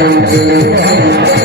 Thank you.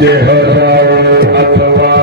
देह जाओ अथवा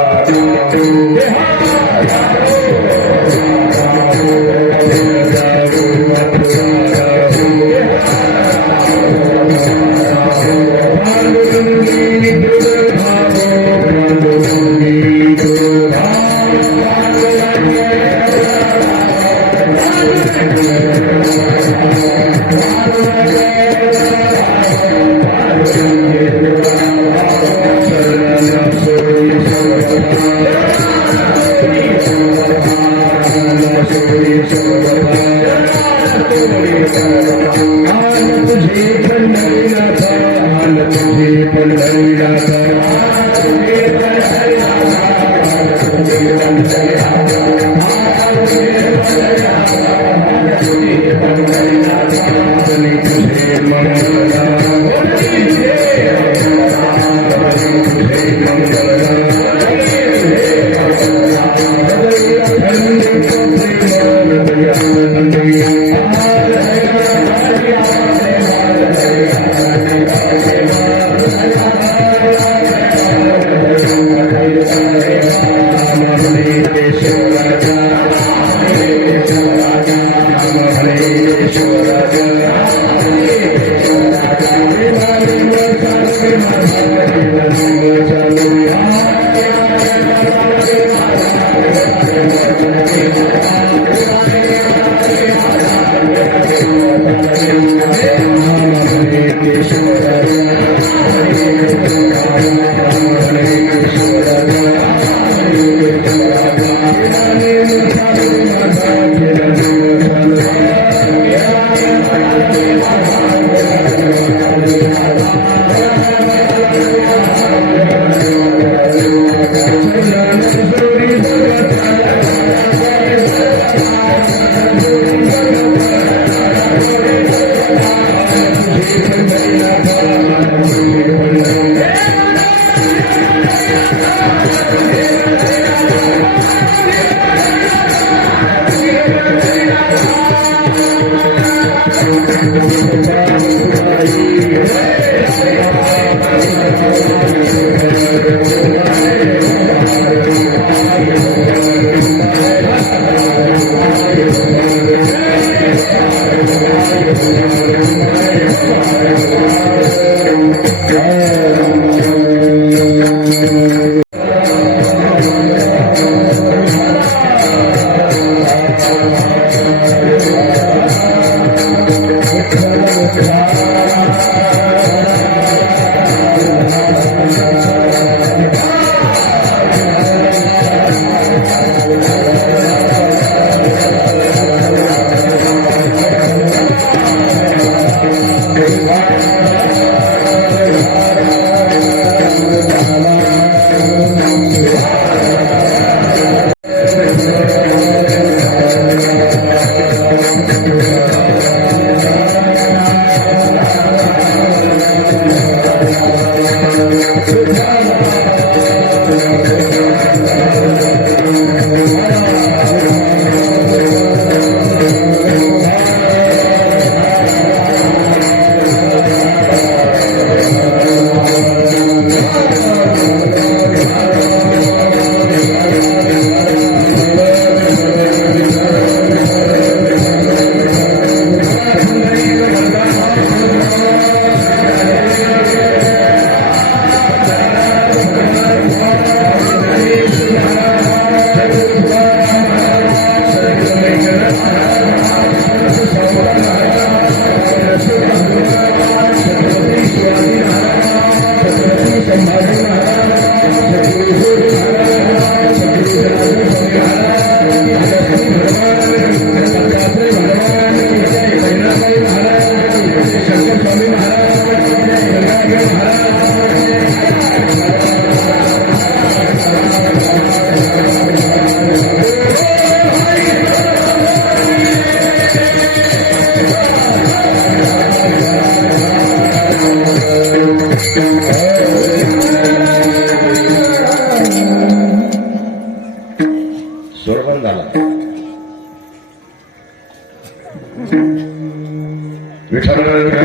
विठ्ठल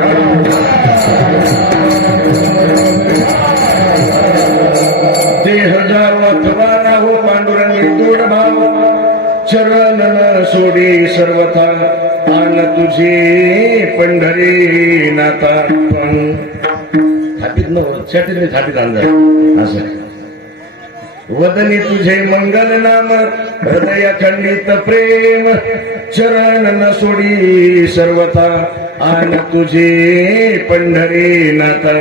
न छातीने छातीत आणजा असं वदनी तुझे मंगल नाम हृदय खंडित प्रेम चरण न सोडी सर्वथा आन तुझे पंढरी नाथा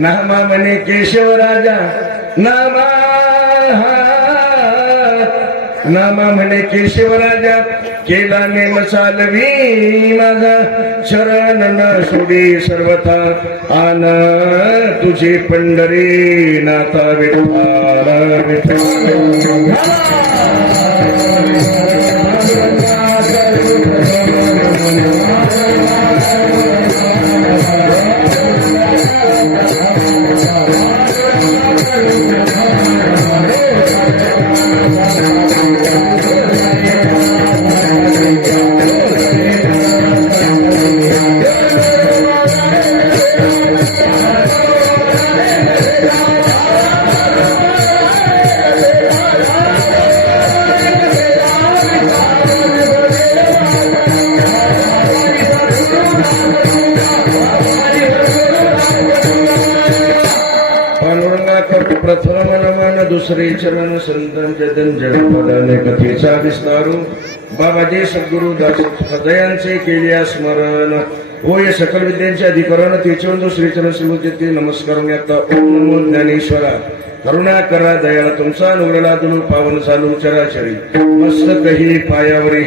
नामा म्हणे केशव राजा नामा म्हणे केशव राजा केला नेम चालवी माझा शरण न सोडी सर्वथा आन तुझे पंढरी नाथा विठ्ठल विठ्ठल प्रथम नमन दुसरे चरण संतांचे दंजन पदाने कथेचा विस्तारू बाबाजी सद्गुरु दास हृदयांचे केले स्मरण होय सकल विद्यांचे अधिकरण तेचवंत श्रीचरण श्रीमुती नमस्कार आता ओम नमो ज्ञानेश्वरा करुणा करा दयाला तुमचा अनुग्रहाला दुलू पावन चालू चराचरी मस्तक ही पायावरी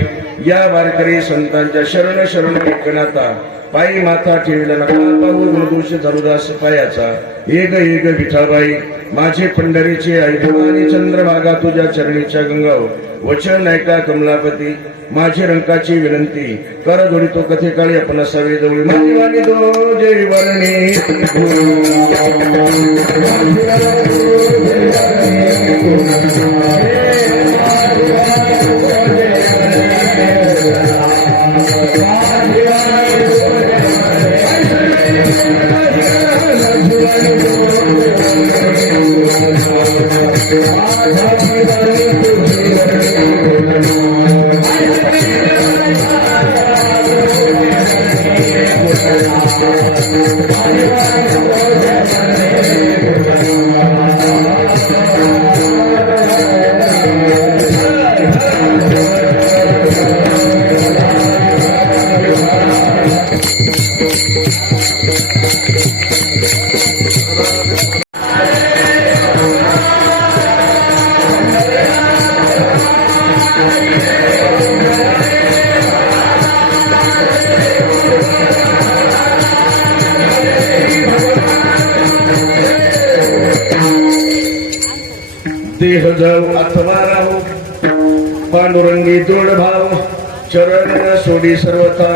या वारकरी संतांच्या शरण शरण ऐकण्याता पायी माथा ठेवला नका पाहू गुणदोष धनुदास पायाचा एक एक विठाबाई माझे पंढरीचे ऐकवानी चंद्रभागा तुझ्या चरणीच्या गंगाव वचन ऐका कमलापती माझी रंकाची विनंती कर जोडितो कथे काळी आपण असावे जवळ माझी वाणी दो जय वर्णी देह जाऊ अथवा राहू पांडुरंगी दृढ भाव चरण सोडी सर्वथा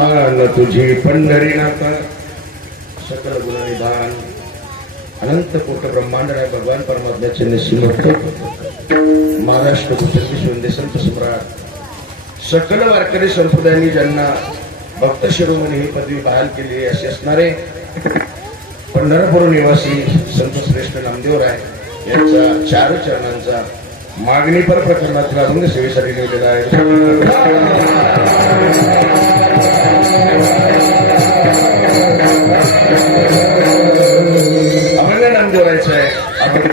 आन तुझी पंढरी नाथा सकल गुणनिधान अनंत कोट ब्रह्मांड राय भगवान परमात्म्याचे निश्चित महाराष्ट्र गुजराती संत सम्राट सकल वारकरी संप्रदायांनी ज्यांना भक्त शिरोमणी ही पदवी बहाल केली असे असणारे पंढरपूर निवासी संत श्रेष्ठ नामदेवराय यांचा चार चरणांचा मागणीपर प्रकरणातील अभंग सेवेसाठी निवडलेला आहे अभंग नामदेवरायचा आहे अभंग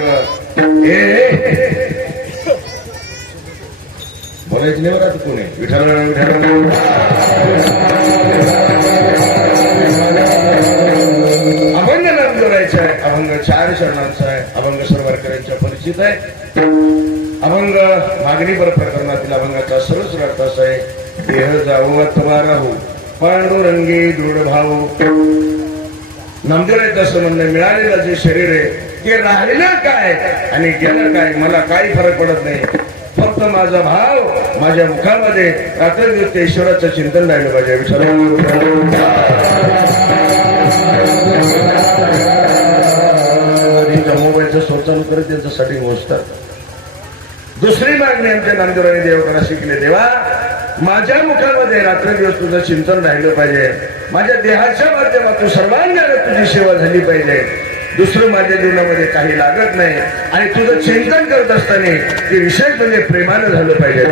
बोलायचं नाही बरं आता कोणी विठ्ठल अभंग नामदेवरायचा आहे अभंग चार चरणांचा आहे अभंग सर्व वारकऱ्यांच्या परिचित आहे अभंग मागणीपर प्रकरणातील अभंगाचा सरस अर्थ असा आहे देह जाऊ अथवा राहू पांडुरंगी दृढ भाव नामदेवरायचं असं म्हणणं मिळालेलं जे शरीर आहे ते राहिलेलं काय आणि गेलं काय मला काही फरक पडत नाही फक्त माझा भाव माझ्या मुखामध्ये रात्रदिवस ईश्वराचं चिंतन राहिलं पाहिजे मोबाईलचा स्वर चालू करत त्यांच्यासाठी मोजतात दुसरी मागणी आमच्या नामदेवराने देवाकडे शिकले देवा माझ्या मुखामध्ये रात्रदिवस तुझं चिंतन राहिलं पाहिजे माझ्या देहाच्या माध्यमातून सर्वांना तुझी सेवा झाली पाहिजे दुसरं माझ्या जीवनामध्ये काही लागत नाही आणि तुझं चिंतन करत असताना ते विशेष म्हणजे प्रेमानं झालं पाहिजे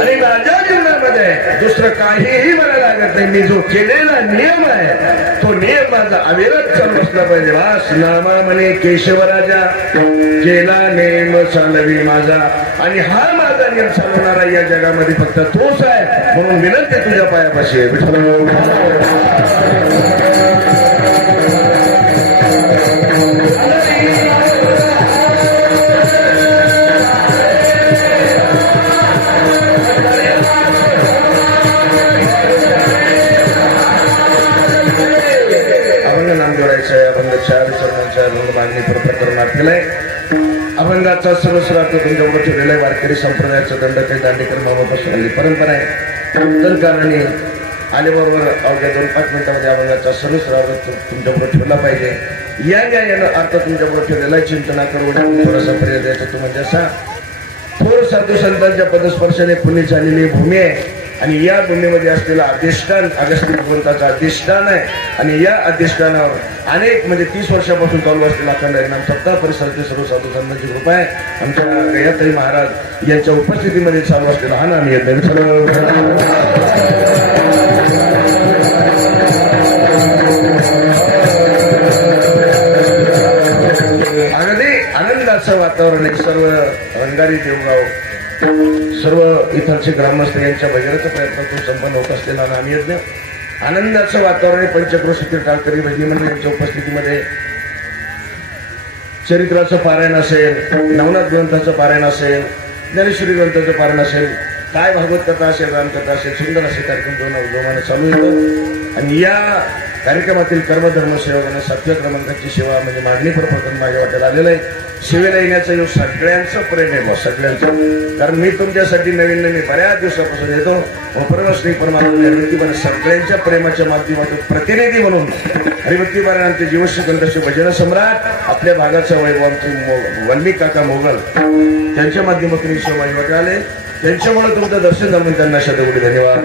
आणि दुसरं काहीही मला लागत नाही. मी जो केलेला नियम आहे तो नियम माझा अविरत चालू असला पाहिजे. वास नामा म्हणे केशवराजा, केला नेम चालवी माझा. आणि हा माझा नियम चालवणारा या जगामध्ये फक्त तोच आहे. म्हणून विनंती तुझ्या पायापाशी अभंगाचा सर्वस्रार्थ तुमच्याकडे ठेवलेला आहे. वारकरी संप्रदायाचा दंड काही दांडेकर मामापासून परंपरा आहे. कारणाने आल्याबरोबर अवघ्या 2-5 मिनिटांमध्ये अभंगाचा सर्वस्रार्थ तुमच्याकडे ठेवला पाहिजे. यानं अर्थ तुमच्याकडे ठेवलेला आहे. चिंतनाकडून थोडासा पर्याय द्यायचा तो म्हणजे असा, थोर साधू संतांच्या पदस्पर्शाने पुण्य झालेली भूमी आहे. आणि या भूमीमध्ये असलेलं अधिष्ठान अगस्त्य भगवंताचं अधिष्ठान आहे. आणि या अधिष्ठानावर अनेक म्हणजे 30 वर्षापासून चालू असलेला अखंड हरिनाम सप्ताह परिसरातील सर्व साधू संतांची कृपा आहे. आमच्या गयाताई महाराज यांच्या उपस्थितीमध्ये चालू असलेला हा नाम येत अगदी आनंदाचं वातावरण आहे. सर्व रंगारी देवगाव, सर्व इथलचे ग्रामस्थ यांच्या भगीरथ प्रयत्नातून संपन्न होत असलेला नाम यज्ञ आनंदाचं वातावरण. पंचक्रोशीतील टाळकरी भजनी मंडळ यांच्या उपस्थितीमध्ये चरित्राचं पारायण असेल, नवनाथ ग्रंथाचं पारायण असेल, ज्ञानेश्वरी ग्रंथाचं पारायण असेल, काय भागवत कथा असेल, रामकथा असेल, सुंदर असे कार्यक्रम जोमाने चालू येतो. आणि या कार्यक्रमातील कर्मधर्म सेवकांना 7व्या क्रमांकाची सेवा म्हणजे मागणी प्रकरण माझ्या वाट्याला आलेलं आहे. सेवेला येण्याचं योग सगळ्यांचं प्रेम आहे बा, सगळ्यांचं. कारण मी तुमच्यासाठी नवीन बऱ्याच दिवसापासून येतो. परमश्री परमात्मा हरिभक्तीपण सगळ्यांच्या प्रेमाच्या माध्यमातून प्रतिनिधी म्हणून हरिभक्तीपण आमचे जीवश्री कंठस्थ भजन सम्राट आपल्या भागाचा वैभव आमचे वाल्मिक काका मोगल त्यांच्या माध्यमातून ईश्वर माझ्या वाट्याला आले. त्यांच्यामुळे तुमचं दर्शन जमून त्यांना शतकोटी धन्यवाद.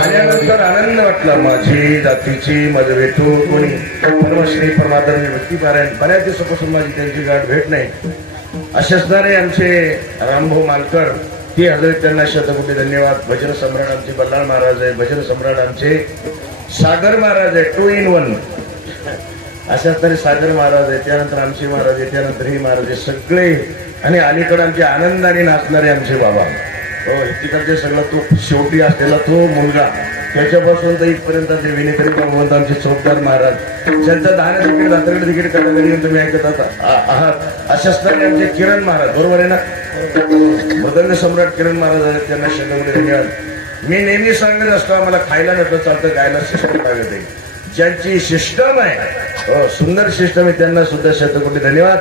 आल्यानंतर आनंद वाटला. माझी जातीची मज भेटू कोणी परमश्री परमात्मा भक्तीपारायण बऱ्याच दिवसापासून माझी त्यांची गाठ भेट नाही. असे असणारे आमचे रामभाऊ मालकर ते हजर त्यांना शतकोटी धन्यवाद. भजन सम्राट आमचे बल्लाळ महाराज आहे. भजन सम्राट आमचे सागर महाराज आहे. 2 in 1 असे असणारे सागर महाराज आहे. त्यानंतर आमचे महाराज आहे. त्यानंतर ही महाराज आहे सगळे. आणि अलीकडे आमचे आनंदाने नाचणारे आमचे बाबा. हो, तिकडचे सगळं तो शेवटी असलेला तो मुलगा त्याच्यापासून तर इथपर्यंत ते विनेकरी भगवंत आमचे चौकदार महाराज त्यांचं 10 तिकीट 10 तिकीट काढायला तुम्ही ऐकत आहात. अशा असणारे आमचे किरण महाराज, बरोबर आहे ना, मृदंग सम्राट किरण महाराज आहेत. त्यांना शतकोटी धन्यवाद. मी नेहमी सांगत असतो आम्हाला खायला नसतं चालतं, गायला सिस्टम लागत आहे. ज्यांची सिस्टम आहे सुंदर सिस्टम आहे त्यांना सुद्धा शतकोटी धन्यवाद.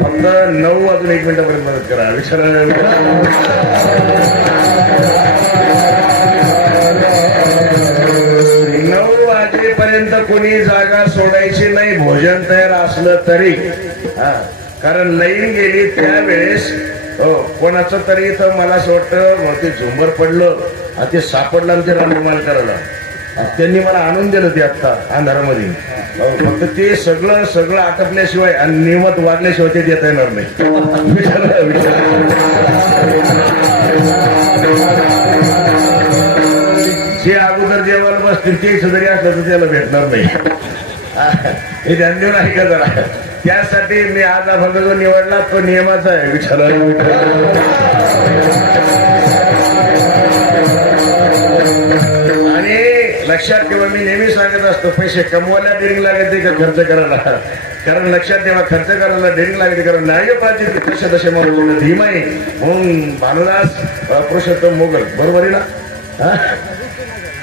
फक्त 9 वाजून 1 मिनिटापर्यंत मदत करा. विचारा 9 वाजेपर्यंत कोणी जागा सोडायची नाही, भोजन तयार असलं तरी. कारण लाईन गेली त्यावेळेस कोणाचं तरी तर मला असं वाटतं मग ते झुंबर पडलं ते सापडलं आमच्या राममाल करायला. त्यांनी मला आणून दिलं ते आत्ता अंधारामध्ये. फक्त ते सगळं आटपल्याशिवाय आणि नियमित वागल्याशिवाय ते देता येणार नाही. जे अगोदर जेवायला बसतील ते जरी असलं तर त्याला भेटणार नाही. हे ध्यान देऊन आहे का जरा. त्यासाठी मी आज अभंग जो निवडला तो नियमाचा आहे. लक्षात ठेवा, मी नेहमी सांगत असतो पैसे कमवायला डेरिंग लागते का खर्च करायला. कारण लक्षात ठेवा खर्च करायला डेरिंग लागते. कारण नाही पाहिजे तसे तसे म्हणून धीमाई म्हणून भानुदास पुरुषोत्तम मोगल, बरोबर आहे ना.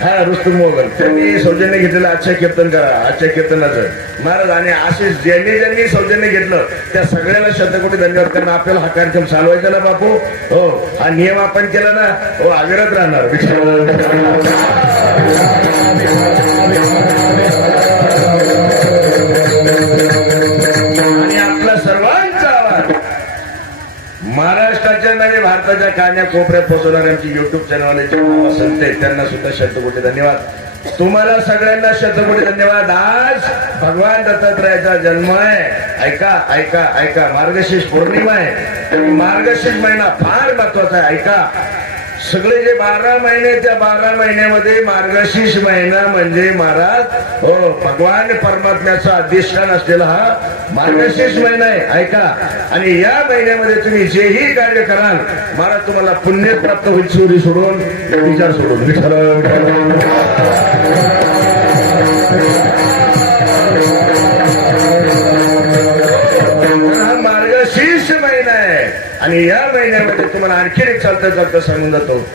हा रुस्तुम मोगल त्यांनी सौजन्य घेतलेलं आजच्या कीर्तन करा. आजच्या कीर्तनाचं महाराज आणि असे ज्यांनी सौजन्य घेतलं त्या सगळ्याला शतकोटी धन्यवाद. कारण आपल्याला हा कार्यक्रम चालवायचा ना बापू. हो, हा नियम आपण केला ना हो अविरत राहणार. आणि आपला सर्वांचा आवाज महाराष्ट्राच्या नव्हे भारताच्या कान्या कोपऱ्यात पोहोचवणारे आमची युट्यूब चॅनलवाले संत त्यांना सुद्धा शतकोटी धन्यवाद. तुम्हाला सगळ्यांना शतकोटी धन्यवाद. आज भगवान दत्तात्रयाचा जन्म आहे. ऐका ऐका ऐका, मार्गशीर्ष पौर्णिमा आहे. आणि मार्गशीर्ष महिना फार महत्वाचा आहे. ऐका, सगळे जे 12 महिने, त्या 12 महिन्यामध्ये मार्गशीर्ष महिना म्हणजे महाराज हो भगवान परमात्म्याचा अधिष्ठान असलेला हा मार्गशीर्ष महिना आहे. ऐका, आणि या महिन्यामध्ये तुम्ही जेही कार्य कराल महाराज तुम्हाला पुण्य प्राप्त होईल. चोरी सोडून, विचार सोडून. विठ्ठल हा मार्गशीर्ष महिना आहे. आणि या महिन्यामध्ये तुम्हाला आणखी एक चालतं सांगून जातो,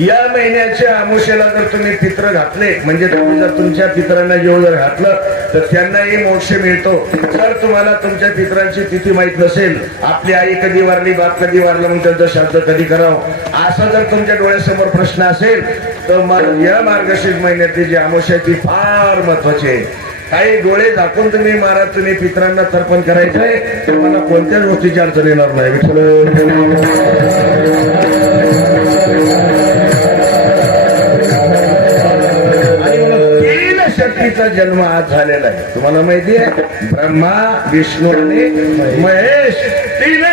या महिन्याच्या अमावस्येला जर तुम्ही पित्र घातले, म्हणजे तुम्ही जर तुमच्या पित्रांना जेव जर घातलं तर त्यांनाही मोक्ष मिळतो. जर तुम्हाला तुमच्या पित्रांची तिथी माहित नसेल, आपली आई कधी वारली, बाप कधी वारला, मग त्यांचा श्राद्ध कधी करावं, असा जर तुमच्या डोळ्यासमोर प्रश्न असेल तर या मार्गशीर्ष महिन्यातली जी अमावस्या ती फार महत्वाची आहे. काही डोळे झाकून तुम्ही महाराज तुम्ही पित्रांना तर्पण करायचंय, तुम्हाला कोणत्याच गोष्टीची अडचण येणार नाही. शक्तीचा जन्म आज झालेला आहे. तुम्हाला माहिती आहे, ब्रह्मा, विष्णू आणि महेश तीन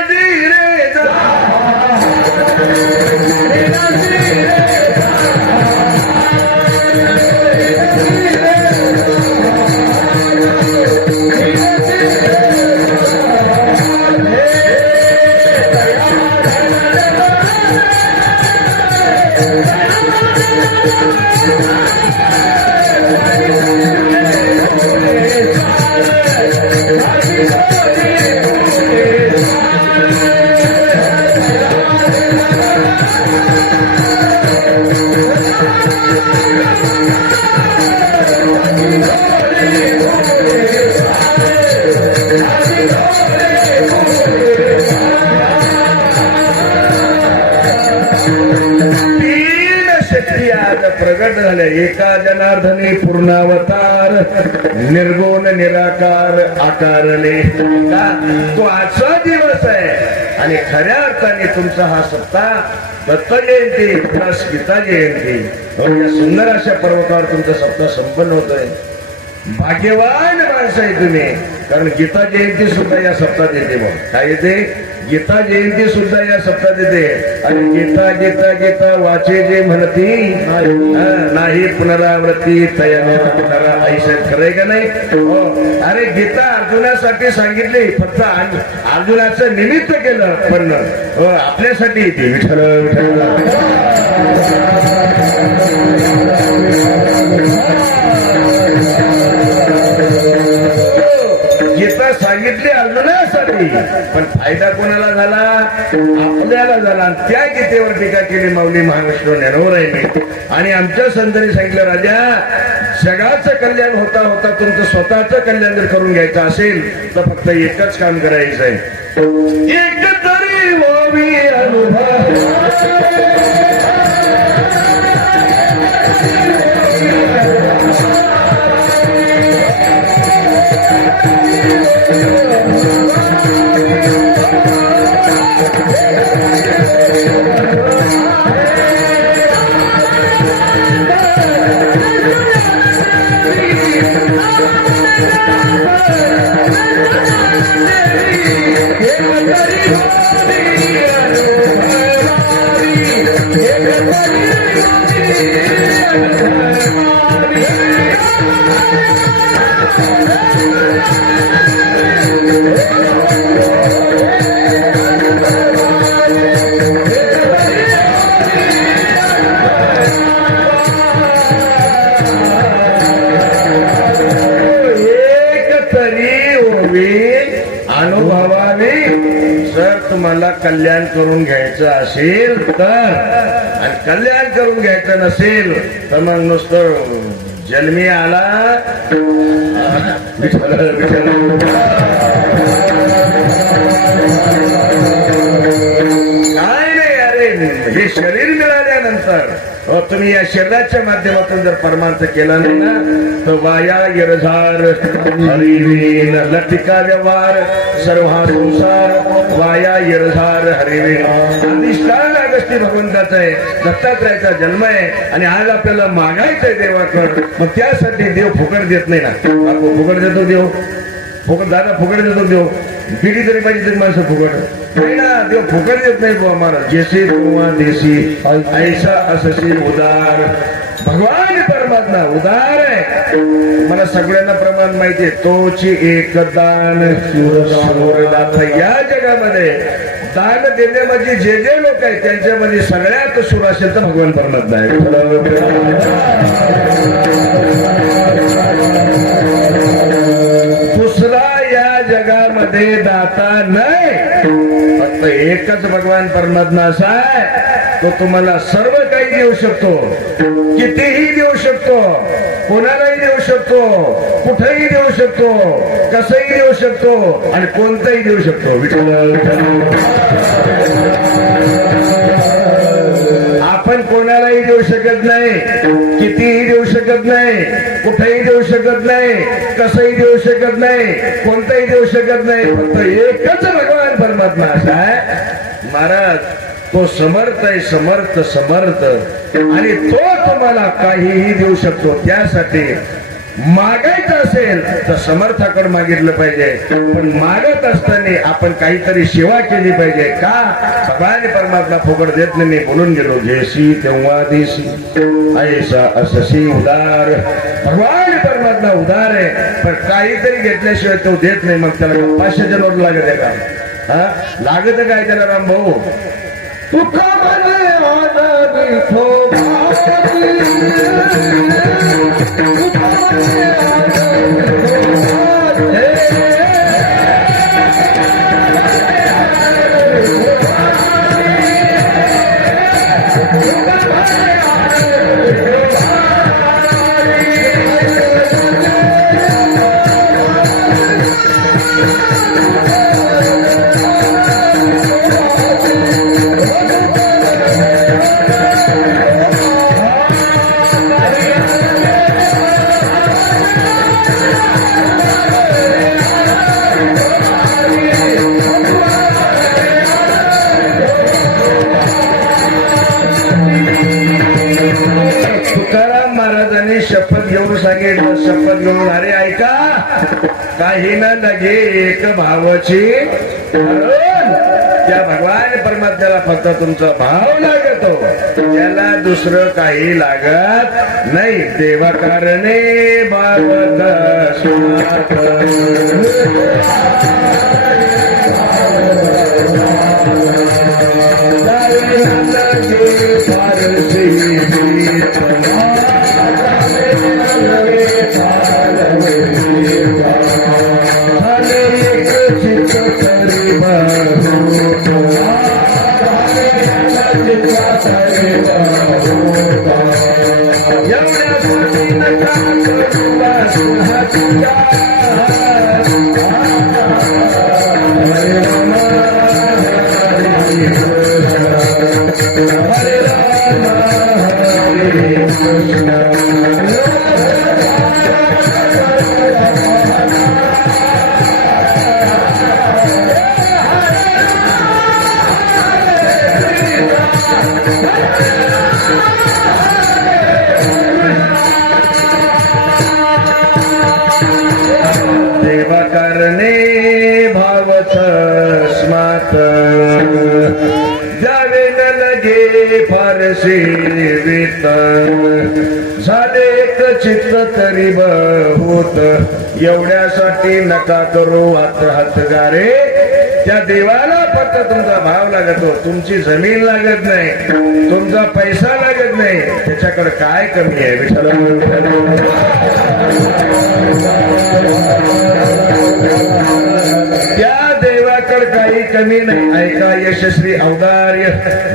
प्रगट झाले. एका जनार्दनी पूर्णावतार, निर्गुण निराकार आकारले. का तो आजचा दिवस आहे आणि खऱ्या अर्थाने तुमचा हा सप्ताह दत्त जयंती प्लस गीता जयंती या सुंदर अशा पर्वतावर तुमचा सप्ताह संपन्न होतोय. भाग्यवान माणसं आहे तुम्ही, कारण गीता जयंती सुद्धा या सप्ताहात येते. मग काय येते? गीता जयंती सुद्धा या सप्ताहात येते. आणि गीता गीता गीता वाचे जे म्हणती नाही पुनरावृत्ती तया पुनरा ऐसा. खरंय का नाही? अरे गीता अर्जुनासाठी सांगितली, फक्त अर्जुनाचं निमित्त केलं, पण आपल्यासाठी येते. विठ्ठल विठ्ठल. गीता सांगितली अर्जुनासाठी, पण फायदा कोणाला झाला? आपल्याला झाला. त्या गीतेवर टीका केली माऊली महाविष्णू ज्ञानोबरायांनी. आणि आमच्या संतांनी सांगितलं, राजा जगाचं कल्याण होता होता तुमचं स्वतःचं कल्याण जर करून घ्यायचं असेल तर फक्त एकच काम करायचं आहे, एक तरी व्हावी अनुभव. तुम्हाला कल्याण करून घ्यायचं असेल तर, आणि कल्याण करून घ्यायचं नसेल तर मग नुसतं जन्मी आला काय नाही. अरे हे शरीर मिळाल्यानंतर तुम्ही या शरीराच्या माध्यमातून जर परमार्थ केला नाही ना तर वाया गिरझार हरिवीन लटिका व्यवहार सर्व हा संसार वाया गिरझार हरिवीन. अधिष्ठान गोष्टी भगवंताचं आहे, दत्तात्रयाचा जन्म आहे आणि आज आपल्याला मागायचंय देवाकडं. मग त्यासाठी देव फुकट देत नाही ना. बापू फुकट देतो देव, फुकट दादा फुकट देतो देव, पिढी तरी पाहिजे तरी माणसं फुकट नाही ना. देव फुकट देत नाही बुवा महाराज. जैसे किंवा देशी ऐसा असशी उदार. भगवान परमात्मा उदार आहे. मला सगळ्यांना प्रमाण माहितीये. तोची एक दान शूरदाता. या जगामध्ये दान देण्यामध्ये जे जे लोक आहेत त्यांच्यामध्ये सगळ्यात सुर असेल तर भगवान परमात्मा आहे. दुसरा या जगामध्ये दाता नाही, फक्त एकच भगवान परमात्मा असा आहे. तो तुम्हाला सर्व काही देऊ शकतो, कितीही देऊ शकतो, कोणालाही देऊ शकतो, कुठेही देऊ शकतो, कसंही देऊ शकतो आणि कोणताही देऊ शकतो. आपण कोणालाही देऊ शकत नाही, कितीही देऊ शकत नाही, कुठेही देऊ शकत नाही, कसंही देऊ शकत नाही, कोणताही देऊ शकत नाही. फक्त एकच भगवान परमात्मा असा आहे महाराज. तो समर्थ आहे, समर्थ समर्थ, आणि तो तुम्हाला काहीही देऊ शकतो. त्यासाठी मागायचं असेल तर समर्थाकडे मागितलं पाहिजे, पण मागत असताना आपण काहीतरी सेवा केली पाहिजे. का भगवान परमात्मा फुकट देत नाही. मी बोलून गेलो, जैसी तेव्हा देशी ऐसा असशी उदार. भगवान परमात्मा उदार आहे, पण काहीतरी घेतल्याशिवाय तो देत नाही. मग त्याला 500च्या नोट लागत आहे का? हा लागत काय त्याला राम भाऊ? तुका म्हणे आनंदी थोबाती, तुका म्हणे आनंदी थोबाती. शपथ घेऊन सांगितलं, शपथ घेऊन, अरे ऐका, काही न लगे एक भावाची धरून. त्या भगवान परमात्म्याला फक्त तुमचा भाव लागतो, त्याला दुसरं काही लागत नाही. देवा कारणे बाबत सेवित झाले एक चित्त तरी बहुत. एवढ्यासाठी नका करू हात हातगारे. त्या देवाला फक्त तुमचा भाव लागतो, तुमची जमीन लागत नाही, तुमचा पैसा लागत नाही. त्याच्याकडे काय कमी आहे? विठ्ठल त्या देवाकडे काही कमी नाही. ऐका, यशस्वी औदार्य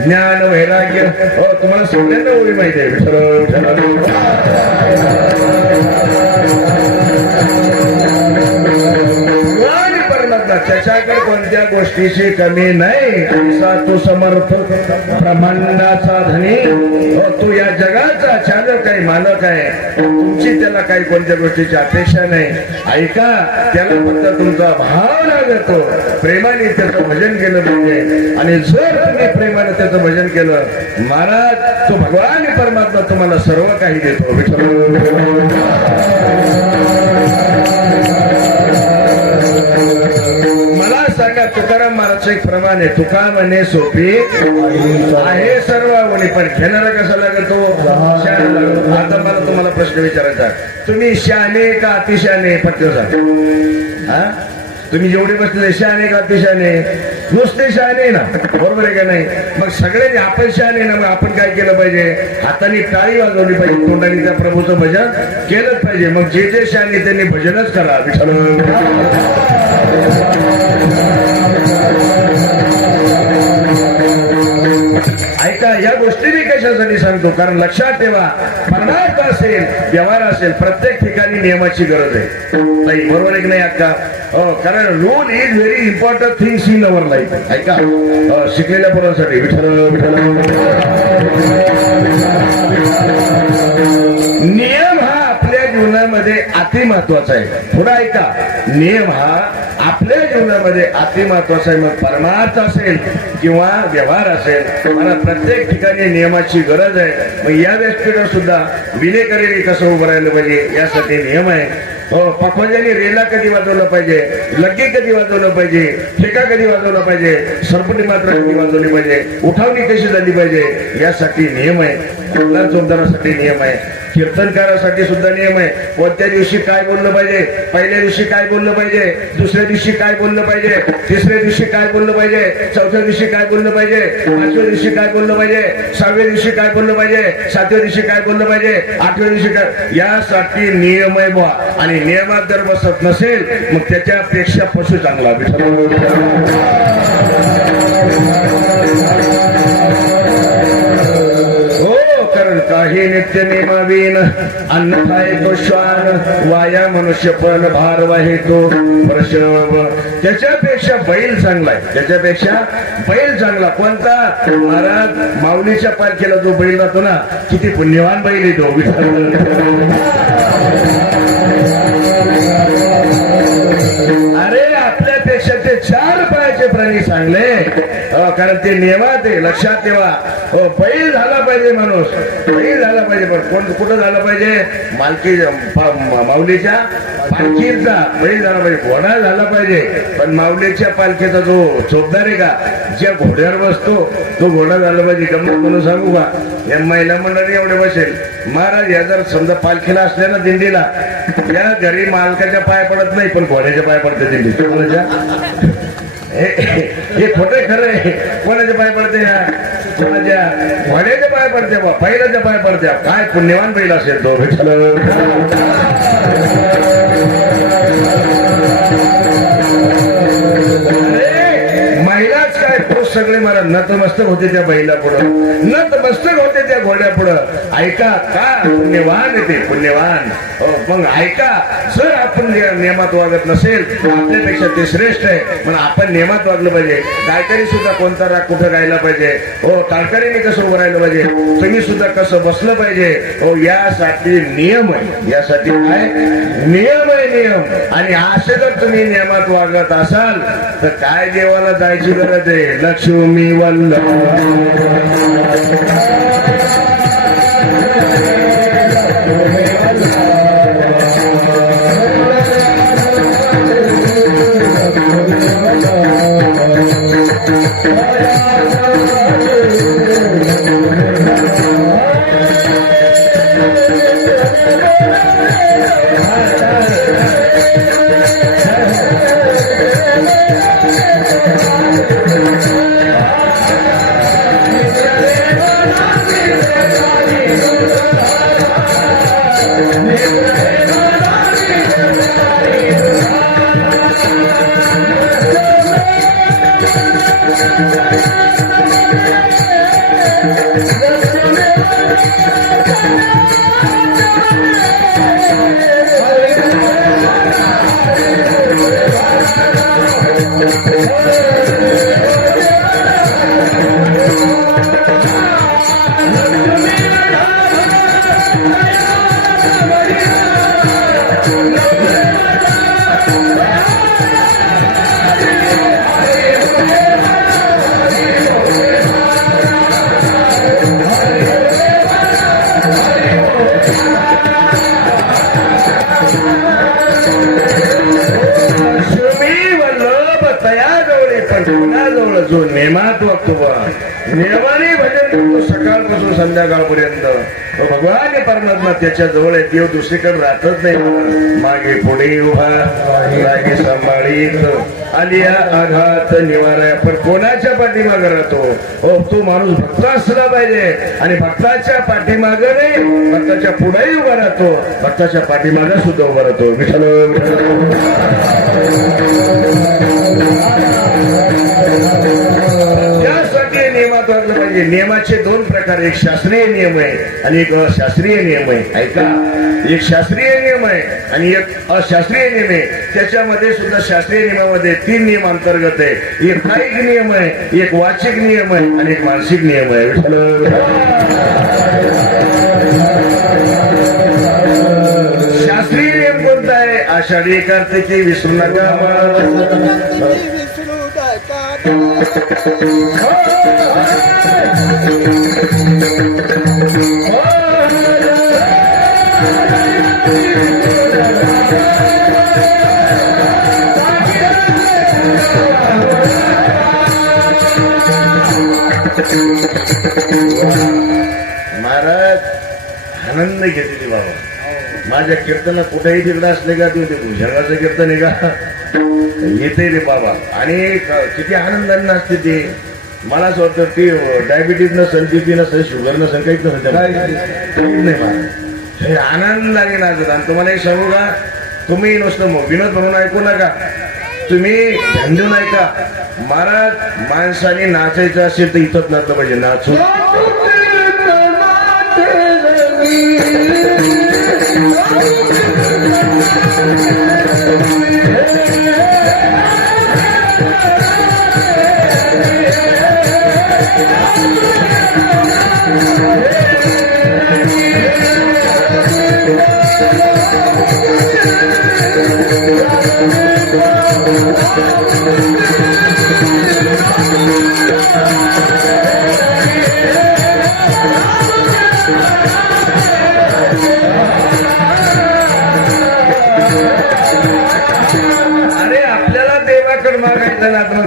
ज्ञान वैराग्य. हो, तुम्हाला सगळ्यांना ओळी माहिती आहे. परमात्मा त्याच्याकडे कोणत्या गोष्टीची कमी नाही. ऐसा तू समर्थ ब्रह्मांडाचा धनी, हो तू या जगाचा चालक आहे, मालक आहे. तुमची त्याला काही कोणत्या गोष्टीची अपेक्षा नाही. ऐका, त्याला फक्त तुमचा भाव लागतो. प्रेमाने त्याचं भजन केलं पाहिजे. आणि जर तुम्ही प्रेमाने त्याचं भजन केलं, महाराज तो भगवान परमात्मा तुम्हाला सर्व काही देतो. मला सांगा, तुकाराम महाराज एक प्रमाणे तुका म्हणे सोपी आहे सर्व आवडी, पण घेणारा कसा लागतो. आता मला तुम्हाला प्रश्न विचारायचा, तुम्ही शहाणे का अतिशहाणे पटकन सांगा. हा, तुम्ही जेवढे बसले शहाणे का अतिशहाणे? नुसते शहाणे ना, बरोबर आहे का नाही? मग सगळ्यांनी आपण शहाणे ना, मग आपण काय केलं पाहिजे? हाताने टाळी वाजवली पाहिजे, तोंडाने त्या प्रभूचं भजन केलंच पाहिजे. मग जे जे शहाणे त्यांनी भजनच करा. ऐका, या गोष्टी मी कशासाठी सांगतो, कारण लक्षात ठेवा, परमार्थ असेल, व्यवहार असेल, प्रत्येक ठिकाणी नियमाची गरज आहे. नाही, बरोबर आहे की नाही अक्का? कारण rule is very important things in our life. ऐका, शिकलेल्या पोरांसाठी नियम हा आपल्या जीवनामध्ये अति महत्वाचा आहे. पुढे ऐका, नियम हा आपल्या जीवनामध्ये अति महत्वाचा आहे. मग परमार्थ असेल किंवा व्यवहार असेल, मला प्रत्येक ठिकाणी नियमाची गरज आहे. मग या व्यक्तीला सुद्धा विलेकरी कसं उभं राहिलं पाहिजे, यासाठी नियम आहे. हो, पखवाजाने रेला कधी वाजवलं पाहिजे, लग्गे कधी वाजवलं पाहिजे, ठेका कधी वाजवला पाहिजे, सरपटी मात्रा कधी वाजवली पाहिजे, उठावणी कशी झाली पाहिजे, यासाठी नियम आहे. कुठला जोमदारासाठी नियम आहे, कीर्तनकारासाठी सुद्धा नियम आहे. कोणत्या दिवशी काय बोललं पाहिजे, पहिल्या दिवशी काय बोललं पाहिजे, दुसऱ्या दिवशी काय बोललं पाहिजे, तिसऱ्या दिवशी काय बोललं पाहिजे, चौथ्या दिवशी काय बोललं पाहिजे, पाचव्या दिवशी काय बोललं पाहिजे, सहाव्या दिवशी काय बोललं पाहिजे, सातव्या दिवशी काय बोललं पाहिजे, आठव्या दिवशी काय, यासाठी नियम आहे बुवा. आणि नियमात जर बसत नसेल, मग त्याच्यापेक्षा पशु चांगला. काही नित्य नियमावीन अन्न खाय तो श्वान, वाया मनुष्य पण भार वाहे तो वृषभ. त्याच्यापेक्षा बैल चांगला आहे, त्याच्यापेक्षा बैल चांगला. कोणता? महाराज माऊलीच्या पालखीला जो बैल राहतो ना, किती पुण्यवान बैल आहे तो. अरे आपल्यापेक्षा ते 4 पायाचे प्राणी चांगले, कारण ते नियमात आहे. लक्षात ठेवा, बैल झाला पाहिजे माणूस, बैल झाला पाहिजे. पण कोण कुठं झाला पाहिजे? माऊलीच्या पालखीचा बैल झाला पाहिजे, घोडा झाला पाहिजे. पण माऊलीच्या पालखीचा जो चोपदार आहे का, ज्या घोड्यावर बसतो तो घोडा झाला पाहिजे. गमत म्हणून सांगू का, या महिला मंडळी एवढे बसेल, महाराज या जर समजा पालखीला असल्या ना दिंडीला, या घरी मालकाच्या पाय पडत नाही, पण घोड्याच्या पाय पडते दिंडीत. हे खोटे खरं आहे. कोणाच्या पाय पडते? कोणाच्या? घोड्याच्या पाय पडते बा, बैलाच्या पाय पडते. काय पुण्यवान बैल असेल तो. महिलाच काय, पुरुष सगळे मला नतमस्तक होते त्या बैला पुढं, नतमस्तक होते त्या घोड्या पुढं. ऐका, का पुण्यवान येते, पुण्यवान. मग ऐका, जर आपण नियमात वागत नसेल, आपल्यापेक्षा ते श्रेष्ठ आहे. पण आपण नियमात वागलं पाहिजे. टाळकरी सुद्धा कोणता राग कुठं गायला पाहिजे, हो टाळकरीने कसं उभं राहिलं पाहिजे, तुम्ही सुद्धा कसं बसलं पाहिजे, हो यासाठी नियम आहे. यासाठी काय नियम आहे, नियम. आणि असे जर तुम्ही नियमात वागत असाल तर काय देवाला जायची गरज आहे. लक्ष्मी वल्लभ जो नेमात वागतो नेमाने भजन करतो सकाळपासून संध्याकाळपर्यंत तो भगवान परमात्मा त्याच्या जवळ आहे. देव दुसरीकडे राहतच नाही. मागे पुढे उभा लागे सांभाळीत आलिया आघात निवारा. पण कोणाच्या पाठीमागे राहतो? हो, तो माणूस भक्त असला पाहिजे. आणि भक्ताच्या पाठीमागे नाही, भक्ताच्या पुढेही उभा राहतो, भक्ताच्या पाठीमागे सुद्धा उभा राहतो. विठ्ठल त्यासाठी नियमात वागलं पाहिजे. नियमाचे दोन प्रकार, एक शास्त्रीय नियम आहे आणि एक अशास्त्रीय नियम आहे. ऐका, एक शास्त्रीय नियम आहे आणि एक अशास्त्रीय नियम आहे. त्याच्यामध्ये सुद्धा शास्त्रीय नियमामध्ये 3 नियम अंतर्गत आहे. एक कायिक नियम आहे, एक वाचिक नियम आहे आणि एक मानसिक नियम आहे. शास्त्रीय नियम कोणता आहे? आषाढी कार्तिकी विसरू नका. महाराज आनंद घेतली बाबा. माझ्या कीर्तन कुठेही तिकडे असले का ते भुजंगाचं कीर्तन आहे का येते रे बाबा. आणि किती आनंदाने असते ते. मला असं वाटतं ती डायबिटीज नसेल, बीपी नसेल, शुगर नसेल, काहीच नसेल, काहीच नाही महाराज. हे आनंदाने नाचत. आणि तुम्हाला एक सांगू का, तुम्ही नुसतं विनोद म्हणून ऐकू नका, तुम्ही धंदून ऐका. महाराज माणसाने नाचायचं असेल तर इथंच नाचलं पाहिजे. नाचू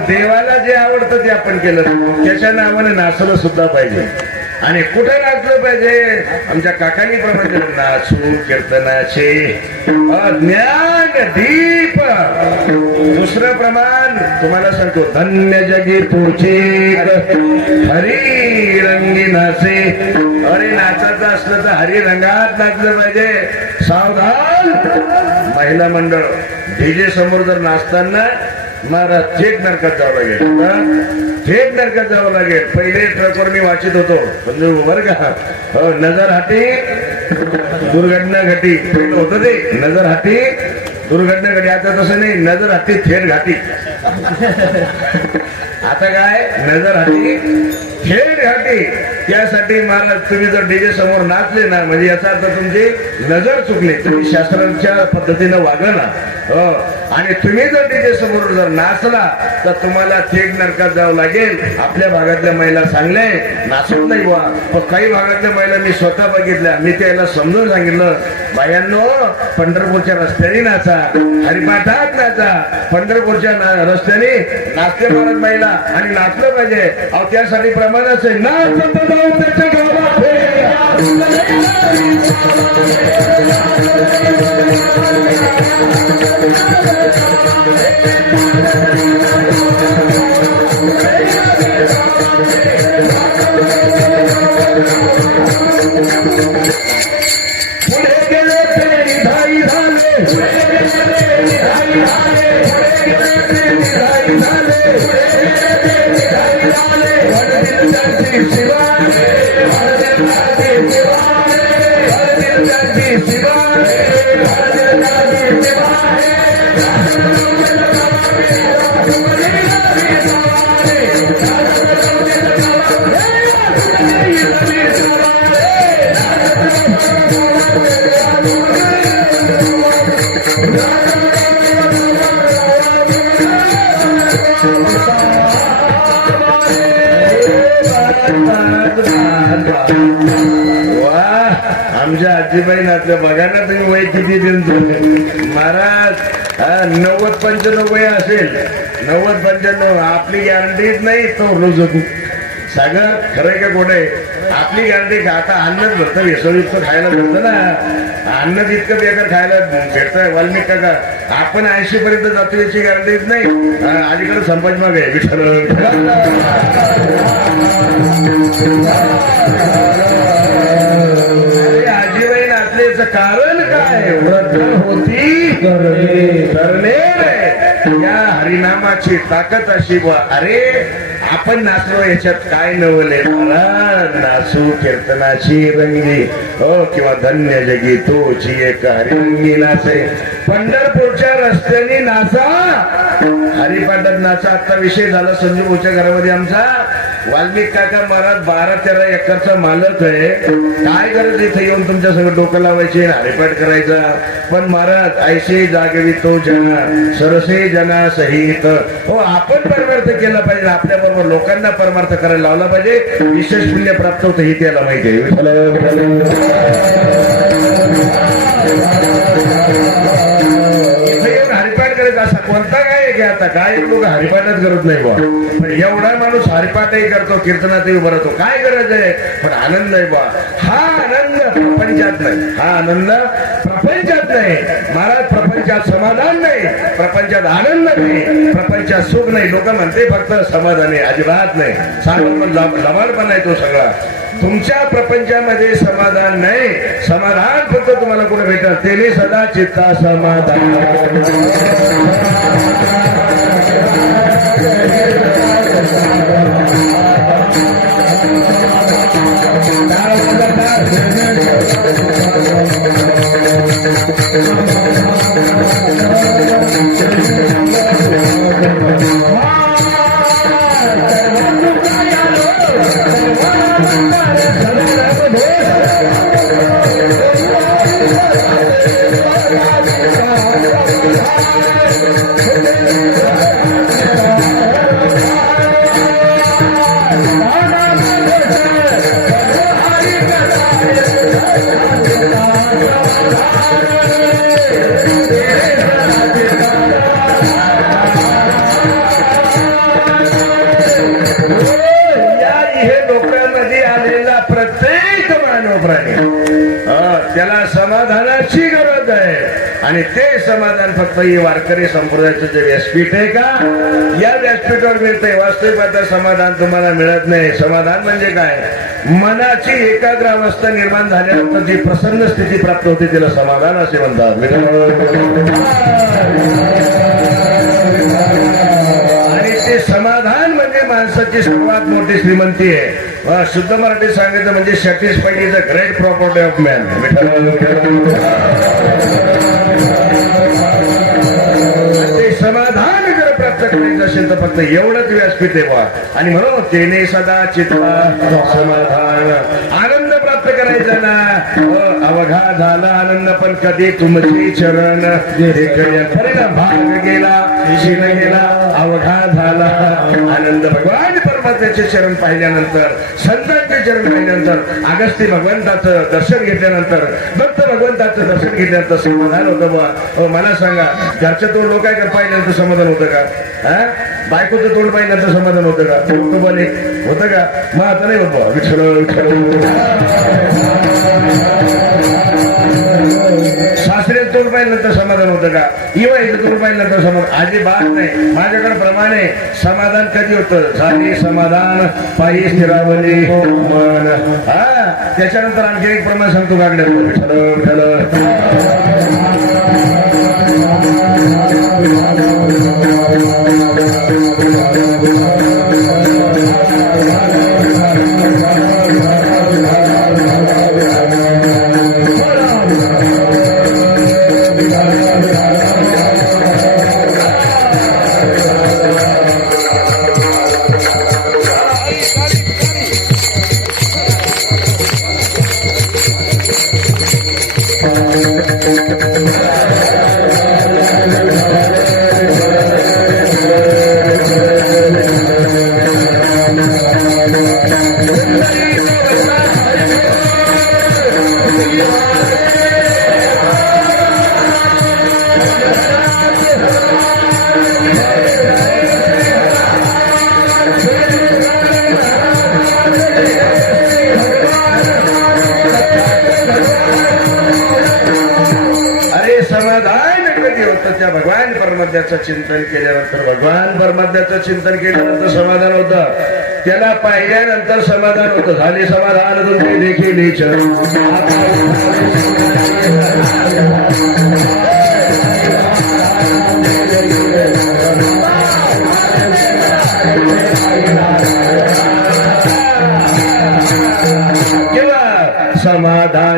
देवाला जे आवडतं ते आपण केलं. त्याच्या नावाने नाचलं सुद्धा पाहिजे. आणि कुठे नाचलं पाहिजे? आमच्या काकांनी प्रमाणे नाचू कीर्तनाचे ज्ञान दीप. दुसरं प्रमाण तुम्हाला सांगतो, धन्य जगी पोचे हरी रंगी नाचे. अरे नाचायचं असलं तर हरी रंगात नाचलं पाहिजे. सावधान महिला मंडळ, डीजे समोर जर नाचताना महाराज थेट नरकात जावं लागेल. थेट नरकात जावं लागेल. पहिले ट्रकवर मी वाचित होतो पण बर का, नजर हाटी दुर्घटना घटी. पहिलं होतं ते नजर हाटी दुर्घटना घटी. आता तसं नाही, नजर हाटी थेट घाटी. आता काय, नजर हाटी थेट घाटी. त्यासाठी महाराज तुम्ही जर डीजे समोर नाचले ना, म्हणजे याचा अर्थ तुमची नजर चुकली, तुम्ही शास्त्रांच्या पद्धतीनं वागा ना. आणि तुम्ही जर डीजे समोर जर नाचला तर तुम्हाला थेट नरकात जावं लागेल. आपल्या भागातल्या महिला चांगल्या नाचत नाही बुवा, पण काही भागातल्या महिला मी स्वतः बघितल्या. मी त्याला समजून सांगितलं, बायांनो पंढरपूरच्या रस्त्याने नाचा, हरिपाठात नाचा. पंढरपूरच्या रस्त्याने नाचते महाराज महिला, आणि नाचलं पाहिजे. अहो त्यासाठी प्रमाणच आहे, नाचत जाऊ त्याच्या गावात. शिवा वा आमच्या आजीबाई नातल्या बघा ना तुम्ही वय किती त्यांचं महाराज 90-95 वय असेल 90-95 आपली गॅरंटीच नाही तो रोज सागर खरंय का गोड आहे आपली गॅरंटी का आता अन्नच भरतं भेसळयुक्त खायला भेटतं ना अन्नच इतकं बेकार खायला भेटतंय वाल्मिक काका आपण 80 पर्यंत जातो याची गॅरंटीच नाही अलीकडे संपत मग आहे विठ्ठल आजीबाई नाचल्याचं कारण काय व्रत होती करणे या हरिनामाची ताकद अशी अरे आपण नाचलो याच्यात काय नवले नाचू कीर्तनाची रंगी हो किंवा धन्य जगी तोची एक हरिरंगी नाचे पंढरपूरच्या रस्त्याने नाचा हरिपाठात नाचा आता विषय झाला संजू भाऊच्या घरामध्ये आमचा वाल्मिक काका महाराज 12-13 एकरचा मालक आहे काय गरज इथे येऊन तुमच्या सगळं डोकं लावायचे हरिपाठ करायचा पण महाराज ऐसे जागवी तो जना सरसे जना सहित हो आपण परमार्थ केला पाहिजे आपल्या बरोबर लोकांना परमार्थ करायला लावला पाहिजे विशेष पुण्य प्राप्त होतं हे त्याला माहिती आहे हरिपाठ करायचा असा कोणता काय आहे की आता काय लोक हरिपाठच करत नाही बा पण एवढा माणूस हरिपाठही करतो कीर्तनातही उभं राहतो काय गरज आहे पण आनंद आहे बा हा आनंद प्रपंचात नाही हा आनंद प्रपंचात नाही महाराज प्रपंचात समाधान नाही प्रपंचात आनंद नाही प्रपंचात सुख नाही लोक म्हणते फक्त समाधान आहे अजिबात नाही सांगून पण लबाडपणा आहे तो सगळा तुमच्या प्रपंचामध्ये समाधान नाही समाधान फक्त तुम्हाला कुठे भेटल तेने सदा चित्ता समाधान त्याला समाधानाची गरज आहे आणि ते समाधान फक्त ही वारकरी संप्रदायाचं जे व्यासपीठ आहे का या व्यासपीठावर मिळतंय वास्तविक आता समाधान तुम्हाला मिळत नाही समाधान म्हणजे काय मनाची एकाग्र अवस्था निर्माण झाल्यानंतर जी प्रसन्न स्थिती प्राप्त होते तिला समाधान असे म्हणतात आणि ते समाधान म्हणजे माणसाची सर्वात मोठी श्रीमंती आहे शुद्ध मराठी सांगायचं म्हणजे satisfied is a great property of man ते समाधान जर प्राप्त करायचं असेल तर फक्त एवढंच व्यासपीठ आहे बा आणि म्हणून तेने सदा चित्ता समाधान आनंद प्राप्त करायचा ना अवघा झाला आनंद पण कधी तुमचे चरण परिणाम भाग गेला शिन गेला अवघा झाला आनंद भगवान परमात्म्याचे चरण पाहिल्यानंतर संतांचे चरण पाहिल्यानंतर अगस्ती भगवंताचं दर्शन घेतल्यानंतर भक्त भगवंताचं दर्शन घेतल्यानंतर समाधान होतं बा मला सांगा घरचं तोंड लोक काय पाहिल्यानंतर समाधान होतं का बायकोचं तोंड पाहिल्यानंतर समाधान होतं का कुटुंबाने होतं का मग आता नाही होत बा विठ्ठल सासऱ्याचं तोंड पाहिल्यानंतर समाधान होतं का इवाईचं तोंड पाहिल्यानंतर समाधान अजिबात नाही माझ्याकडे प्रमाणे समाधान कधी होतं झाली समाधान पायी स्थिरावली मन त्याच्यानंतर आणखी एक प्रमाण सांगतो कागड्यात परमात्म्याचं चिंतन केल्यानंतर भगवान परमात्म्याचं चिंतन केल्यानंतर समाधान होतं. त्याला पाहिल्यानंतर समाधान होतं. झाले समाधान तुमचे देखील समाधान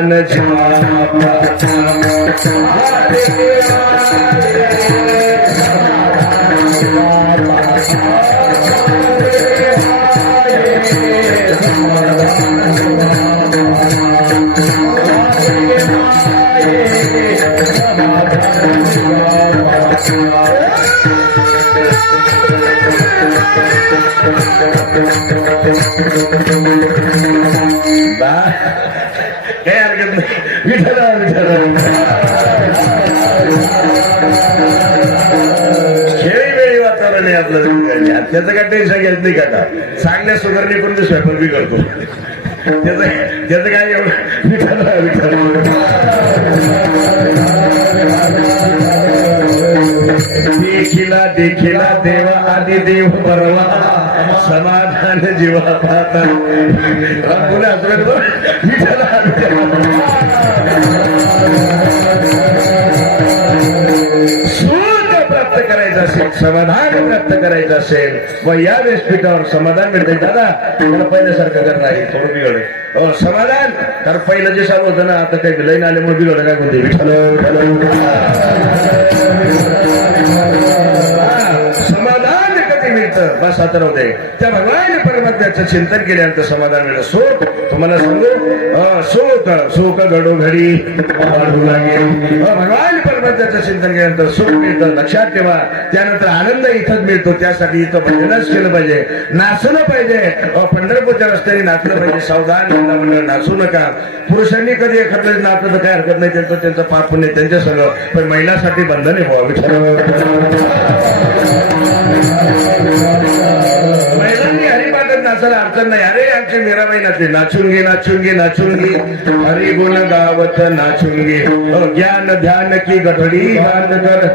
काय हरकत नाही. विठ्ठला विठ्ठला खेळी वेळी वातावरण आहे आपलं. त्याचं काय टेन्शन घेत नाही का? चांगल्या सुधारणे करून स्वयंपाक बी करतो. त्याचं काय एवढं. विठ्ठला विठ्ठला देखिला देखिला देवा आदि देव परवा समाधान जीवा पाहता पुन्हा सुख प्राप्त करायचं असेल, समाधान प्राप्त करायचं असेल व या व्यासपीठावर समाधान मिळते. दादा मला पहिल्यासारखं करणार आहे थोडं बिघड समाधान. कारण पहिलं जे चालू होतं ना, आता काही विलयन आल्यामुळे बिघड काय म्हणते समाधान कधी मिळतं बस आता होते. त्या भगवान परमात्म्याचं चिंतन केल्यानंतर समाधान मिळतं. सुख तुम्हाला सांगू सुख सुख घडोघडी वाढू लागेल. भगवान परमात्म्याचं चिंतन केल्यानंतर सुख मिळतं. लक्षात ठेवा. त्यानंतर आनंद इथंच मिळतो. त्यासाठी इथं भजनच केलं पाहिजे, नाचलं पाहिजे. पंढरपूरच्या रस्त्याने नाचलं पाहिजे. सावधान महिला मंडळ नाचू नका. पुरुषांनी कधी एखादं नाचलं तर काय हरकत नाही. त्यांचं पाप पुण्य त्यांच्या सगळं, पण महिलांसाठी बंधने महिलांनी हरिपाठात नाचायला अडचण नाही. अरे आमची मीराबाई नाचली, नाचूंगी नाचूंगी नाचूंगी हरि गुण गावत नाचूंगी. ज्ञान ध्यान की गठडी बांध कर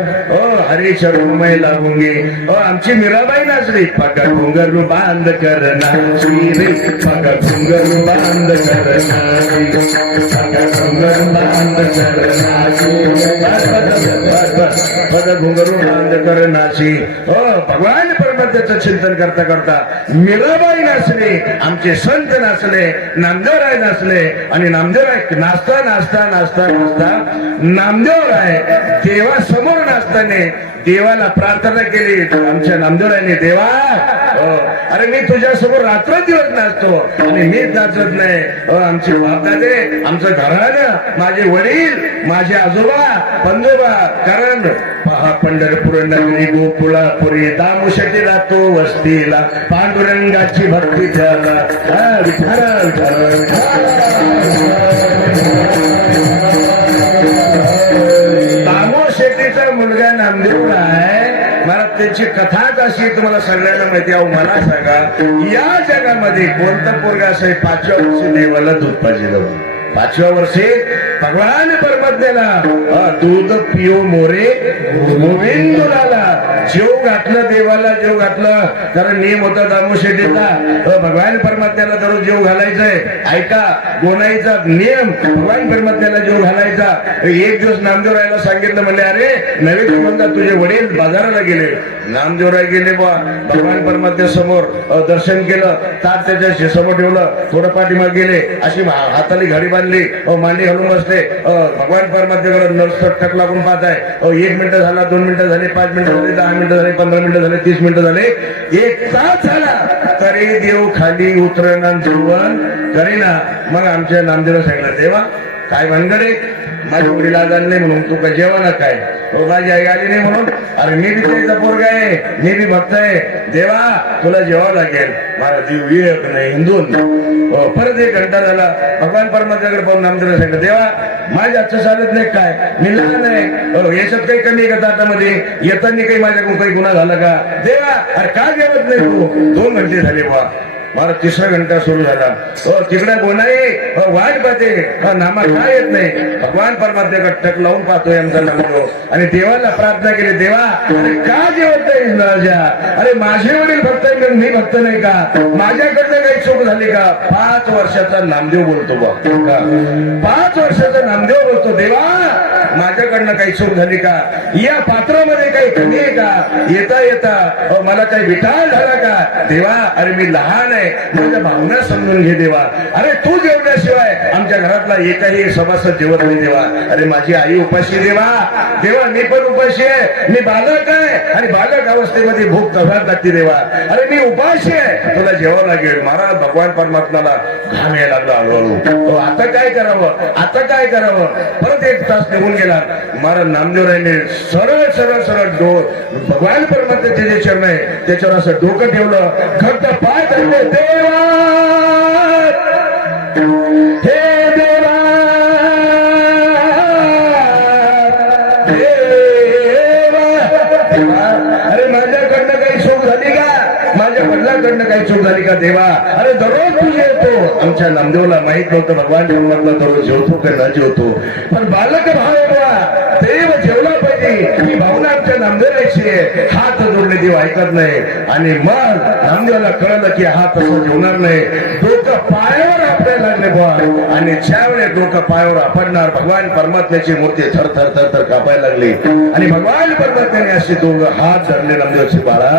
हरी चरणमय लागूंगी. आमची मीराबाई नाचली, पग घुंगरू बांध कर नाची रे, पग घुंगरू बांध कर नाची, पग घुंगरू बांध कर नाची, पग घुंगरू बांध कर नाची. भगवान परमात्म्याचं चिंतन करता करता मीराबाई नाचले, आमचे संत नाचले, नामदेवराय नाचले. आणि नामदेवराय नाचता नाचता नाचता नाचता नामदेवराय देवासमोर नाचताना देवाला प्रार्थना केली. आमच्या नामदेवरायने, देवा अरे मी तुझ्या समोर रात्र दिवस नाचतो आणि मीच नाचत नाही. आमचे बापदादे, आमचं घराणं, माझे वडील, माझे आजोबा पंजोबा. कारण पहा पंढरपूर नगरी गोकुळापुरी दामुशेटी राहतो वस्तीला, पांडुरंगाची भक्ती त्याला विठ्ठल दामोशेटीचा मुलगा नामदेव आहे. मला त्याची कथाच अशी तुम्हाला सगळ्यांना माहिती आहे. मला सांगा, या जगामध्ये कोणतं पोरगा असं 5व्या वर्षी देवाला दूध पाहिजे. 5व्या वर्षी भगवान परमात्म्याला दूध पिओ मोरे गोविंदुलाला जेव घातलं. देवाला जेव घातलं. कारण नियम होता दामोशेटीचा, भगवान परमात्म्याला दररोज जेव घालायचंय. ऐका, गोनाईचा नियम भगवान परमात्म्याला जेव घालायचा. एक दिवस नामदेवरायला सांगितलं, म्हणले अरे नवे म्हणता तुझे वडील बाजाराला गेले. नामदेवराय गेले बा भगवान परमात्म्या समोर, दर्शन केलं, ताट त्याच्या समोर ठेवलं, थोडं पाठीमाग गेले, अशी हाताली घडी बांधली, मांडी घालून बसले. भगवान परमात्म्याकडे नरसट टक लागून पाहत आहे. 1 मिनिट झाला, 2 मिनिटं झाली, 5 मिनिटं झाली, 10 मिनिटं झाली, 15 मिनिटं झाली, 30 मिनिटं झाले, 1 तास झाला तरी देव खाली उतरणार जेवण करीना. मग आमच्या नामदेवला सांगितलं, देवा काय भानगडे, माझ्या वडील आजारी नाही म्हणून तू का जेवण काय, माझी आई आली नाही म्हणून. अरे मी बी त्याचा पोरगा आहे, मी बी भक्त आहे. देवा तुला जेवावं लागेल. माझा जीव एक नाही हिंदून. परत 1 घंटा झाला. भगवान परमात्म्याकडे पाहून नामदेवला सांगितलं, देवा माझ्या आजचं चालत नाही काय, मी लहान आहे, याच्यात काही कमी आहे का ताटामध्ये, येताना काही माझ्याकडून काही गुन्हा झाला का. देवा अरे का जेवत नाही तू. 2 घंटे झाले बा. मला तिसरा घंटा सुरू झाला. हो तिकडे कोणाही वाट पाहते नामा काय येत नाही. भगवान परमात्म्याकडे टक लावून पाहतोय आमचा नामदेव आणि देवाला प्रार्थना केली, देवा अरे का जेवत नाही राजा? अरे माझे वडील भक्त आहे, मी भक्त नाही का? माझ्याकडनं काही चूक झाली का? 5 वर्षाचा नामदेव बोलतो बा, 5 वर्षाचा नामदेव बोलतो, देवा माझ्याकडनं काही चूक झाली का? या पात्रामध्ये काही कमी आहे का? येता येता मला काही विटाळ झाला का? देवा अरे मी लहान आहे, माझ्या भावना समजून घे देवा. अरे तू जेवल्याशिवाय आमच्या घरातला एकही सभासद जेवत नाही देवा. अरे माझी आई उपाशी देवा, देवा मी पण उपाशी आहे, मी बालक आहे आणि बालक अवस्थेमध्ये भूक तव्यात लागते देवा. अरे मी उपाशी आहे, तुला जेवावं लागेल. महाराज भगवान परमात्म्याला घाम यायला लागला हळूहळू. आता काय करावं, आता काय करावं? परत 1 तास निघून गेला. महाराज नामदेवरायने सरळ सरळ सरळ भगवान परमात्म्याचे जे चरण आहे त्याच्यावर असं डोकं ठेवलं, घट्ट पाय धरले, देवा हे देवा देवा, अरे माझ्याकडनं काही चूक झाली का? माझ्या वडिलांकडनं काही चूक झाली का देवा? अरे दररोज तू जेवतो. आमच्या नामदेवला माहित नव्हतं भगवान परमात्मा दररोज जेवतो का न जेवतो, पण बालक भाव आहे बा, देव जेवला पाहिजे ही भावना आमच्या नामदेवाची आहे. हात जोडले देव ऐकत नाही आणि मग नामदेवाला कळलं की हा तसं जेवणार नाही. डोकं पायावर आपल्याला लागले बुवा आणि ज्यावेळेस डोकं पायावर आपडणार भगवान परमात्म्याची मूर्ती थर थर थर थर कापायला लागली आणि भगवान परमात्म्याने असे दोघं हात धरले नामदेवाचे, बाळा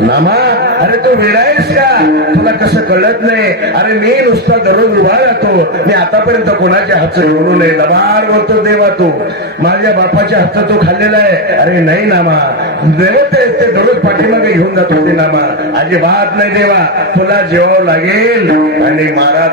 नामा अरे तू वेडायस का? तुला कसं कळत नाही? अरे मी नुसता दररोज उभा राहतो, मी आतापर्यंत कोणाच्या हातचं जेवलो नाही. लबार बोलतो देवा, तू माझ्या बापाच्या हातचं तू खाल्लेला आहे. अरे नाही नामा, देव ते दररोज पाठीमागे घेऊन जात होते नामा. अजिबात नाही देवा, तुला जेवावं लागेल. आणि महाराज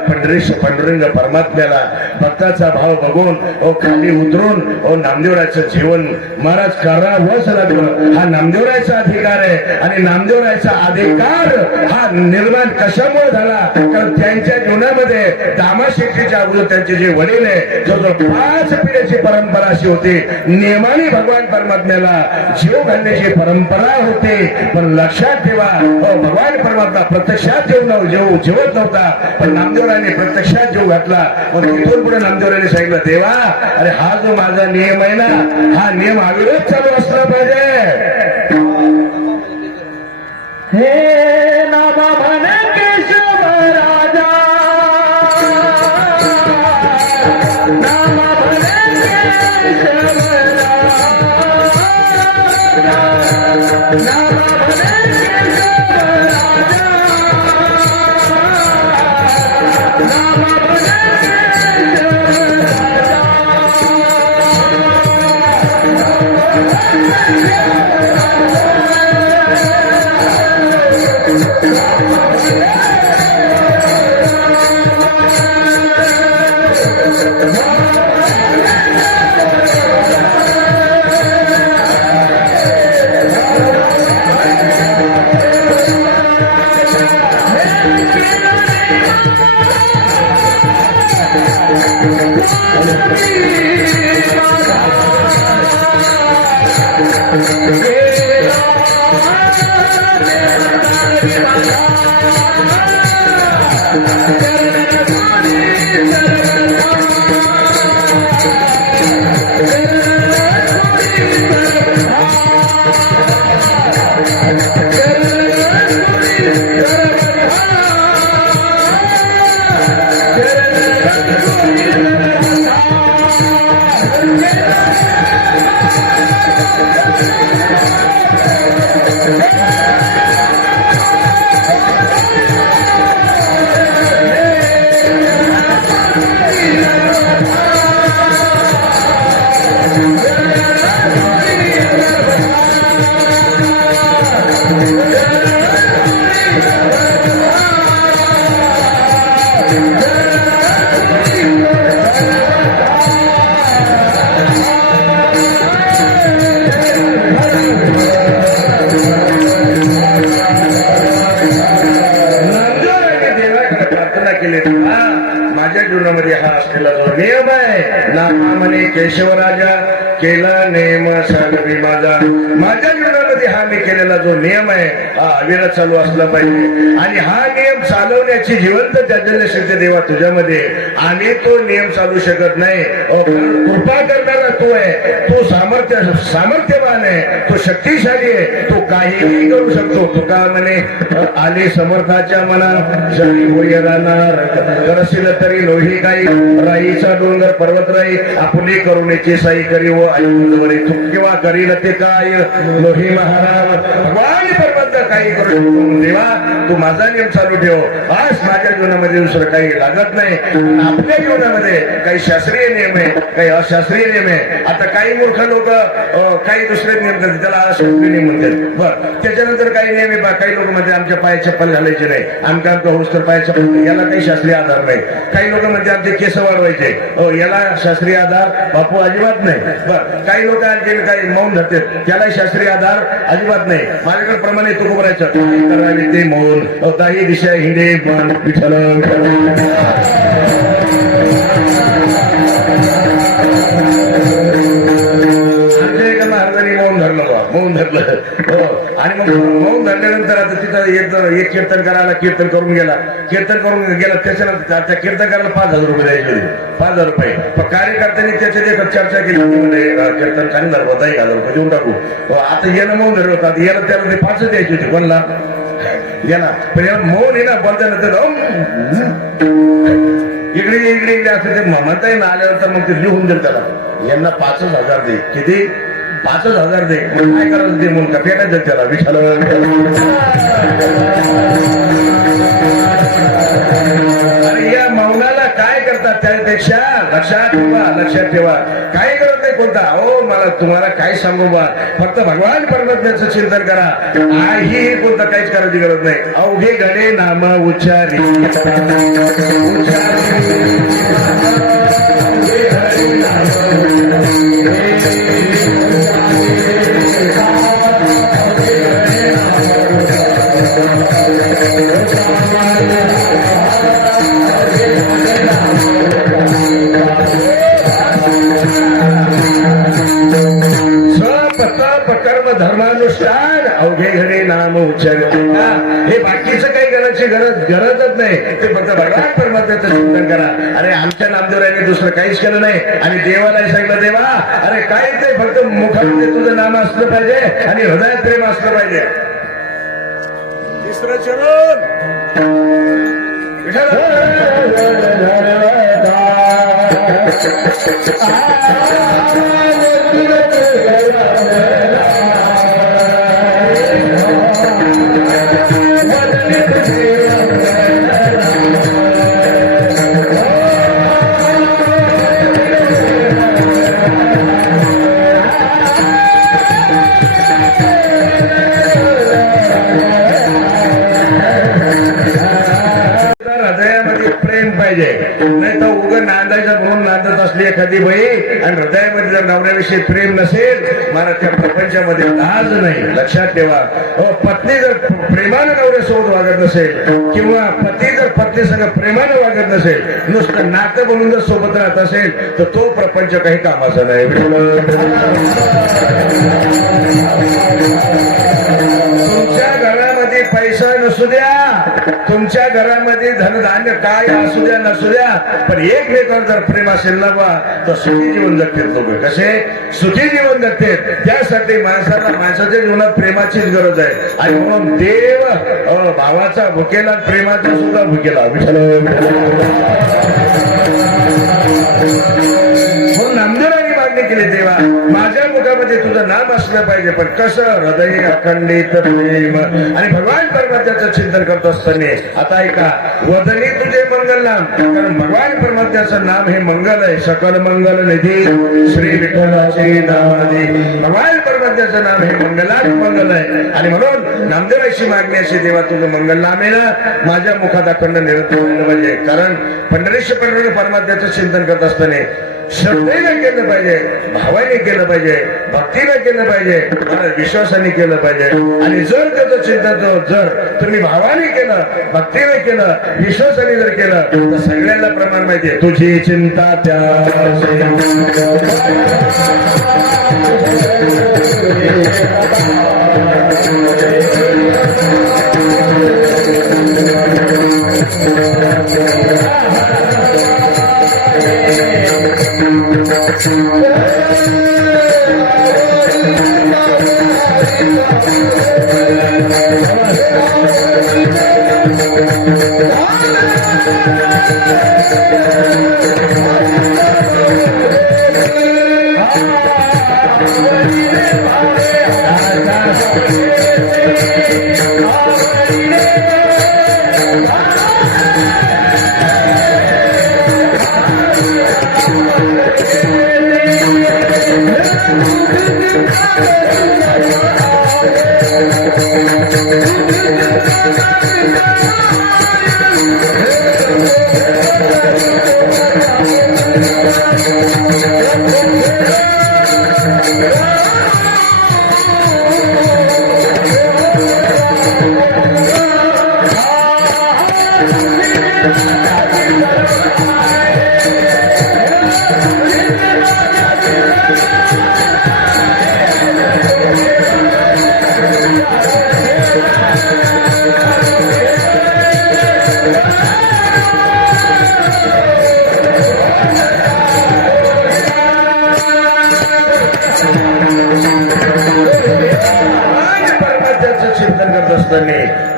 पंढरंग परमात्म्याला भक्ताचा भाव बघून खाली उतरून नामदेवरायचं जेवण महाराज करावंच लागलं. हा नामदेवरायचा अधिकार आहे आणि नामदेवरायचा अधिकार हा निर्माण कशामुळे झाला? कारण त्यांच्या जीवनामध्ये दामाशेट्टीच्या अगोदर त्यांचे जे वडील आहे जवळजवळ 5 पिढ्याची परंपरा अशी होती. नियमाने भगवान परमात्म्याला जीव घालण्याची परंपरा होती. पण लक्षात ठेवा भगवान परमात्मा प्रत्यक्षात जेवत नव्हता, पण नामदेवरायने प्रत्यक्षात जीव घातला. पण तिथून पुढे नामदेवरायने सांगितलं, देवा अरे हा जो माझा नियम आहे ना, हा नियम अविरत चालू असला पाहिजे. हे नामा म्हणे केशव राजा, नामा म्हणे केशव राजा, नामा म्हणे केशव राजा, नामा म्हणे माझ्या जीवनामध्ये हा असलेला जो नियम आहे, नामा म्हणे केशव राजा, केला नेम सागरी माझा. माझ्या जीवनामध्ये हा मी केलेला जो नियम आहे हा अविरत चालू असला पाहिजे. आणि हा नियम चालवण्याची जिवंत जाज्वल्य सिद्ध देवा तुझ्यामध्ये. आम्ही तो नियम चालू शकत नाही. कृपा करणारा तू आहे, तू सामर्थ्यवान आहे, तू शक्तिशाली आहे, तू काहीही करू शकतो. तुका म्हणे आले समर्थाच्या मना जरी होय राहणार करशील तरी लोही काही राईचा डोंगर पर्वत राई आपली करुणेची साई करी व आई तू किंवा करील ते काय लोही महाराज. भगवान परमात्मा काही करू शकतो. देवा तू माझा नियम चालू ठेव. आज माझ्या जीवनामध्ये दुसरं काही लागत नाही. आपल्या जीवनामध्ये काही शास्त्रीय नियम आहे, काही अशास्त्रीय नियम आहे. आता काही मूर्ख लोक काही दुसरे नियम करतात, त्याला अशास्त्रीय नियम म्हणतात. बरं, त्याच्यानंतर काही नियम आहे. काही लोक म्हणते आमच्या पाय चप्पल घालायचे नाही, आमच्या होस तर पाय चप्पल, याला काही शास्त्रीय आधार नाही. काही लोक म्हणते आमचे केस वाढवायचे, याला शास्त्रीय आधार बापू अजिबात नाही. बरं, काही लोक आणखी काही मौन धरतात, त्याला शास्त्रीय आधार अजिबात नाही. माझ्याकडे प्रमाणे तू करायचं करावे ते मौन काही दिशा हिंडे मन विठ्ठल. मौन धरलं हो. आणि मग मौन धरल्यानंतर आता तिथं एक कीर्तन करायला कीर्तन करून गेला त्याच्यानंतर त्या कीर्तनकाराला 5,000 रुपये द्यायचे होते. 5,000 रुपये. पण कार्यकर्त्यांनी त्याच्यात चर्चा केली म्हणजे कीर्तन चांगलं होता 1,000 रुपये देऊन टाकू. आता यानं मौन धरलं होतं, याला त्याला ते 5 द्यायची होती. कोणला याला. पण याला मौन आहे ना बोलताना इकडे इकडे असं ते म्हणता येईल आल्यावर तर मग ते लिहून देईल त्याला. यांना 5,000 दे. किती? 5,000 दे. काय करायचं ते म्हणून का फेकायचं त्याला विठ्ठल. आणि या मौनाला काय करतात त्यापेक्षा लक्षात ठेवा काही करत नाही कोणता. हो मला तुम्हाला काय सांगू बा, फक्त भगवान परमात्म्याचं चिंतन करा. काही कोणता काहीच करायची गरज नाही. अवघे घडे नाम उच्चारी कर्म धर्मानुष्ठान अवघे घडे नाम उच्चार. हे बाकीचं काही करायची गरजच नाही. ते फक्त भगवान परमात्म्याचं चिंतन करा. अरे आमच्या नामदेवराने दुसरं काहीच केलं नाही. आणि देवालाही सांगितलं देवा अरे काहीच नाही, फक्त मुखामध्ये तुझं नाम असलं पाहिजे आणि हृदयात प्रेम असलं पाहिजे. तिसरं चरण नाही तर उगं नांदायचा म्हणून नांदत असली एखादी बाई आणि हृदयामध्ये जर नवऱ्याविषयी प्रेम नसेल मला त्या प्रपंचामध्ये लाज नाही. लक्षात ठेवा. पत्नी जर प्रेमानं नवऱ्यासोबत वागत नसेल किंवा पती जर पत्नी संग प्रेमानं वागत नसेल, नुसतं नातं म्हणून जर सोबत राहत असेल तर तो प्रपंच काही कामाचा नाही. तुमच्या घरामध्ये पैसा नसू द्या, तुमच्या घरामध्ये धनधान्य काय असू द्या नसू द्या, पण एकमेकांवर जर प्रेम असेल ना बा तर सुखी जीवन जगतील. लोक कसे सुखी जीवन जगतील. त्यासाठी माणसाच्या जीवनात प्रेमाचीच गरज आहे. आणि म्हणून देव भावाचा भुकेला प्रेमाचा सुद्धा भुकेला म्हणून नामदेवांनी मागणी केली देवा माझ्या मुखामध्ये तुझं नाम असलं पाहिजे, पण कसं हृदय अखंडित प्रेम. आणि भगवान परमात्म्याचं चिंतन करत असताना आता ऐका वदनी तुझे मंगल नाम, कारण भगवान परमात्म्याचं नाम हे मंगल आहे. सकल मंगल निधी श्री विठ्ठलाचे नामादी. भगवान परमात्म्याचं नाम हे मंगलात मंगल आहे. आणि म्हणून नामदेवाची मागणी अशी देवा तुझं मंगल नाम आहे ना माझ्या मुखात अखंड निरंतर पाहिजे. कारण पंढरीश परमात्म्याचं चिंतन करत असताना श्रद्धेने केलं पाहिजे, भावाने केलं पाहिजे, भक्तीने केलं पाहिजे, मला विश्वासाने केलं पाहिजे. आणि जर त्याचं चिंतन जर तुम्ही भावाने केलं, भक्तीने केलं, विश्वासाने जर केलं तर सगळ्यांना प्रमाण माहितीये, तुझी चिंता त्या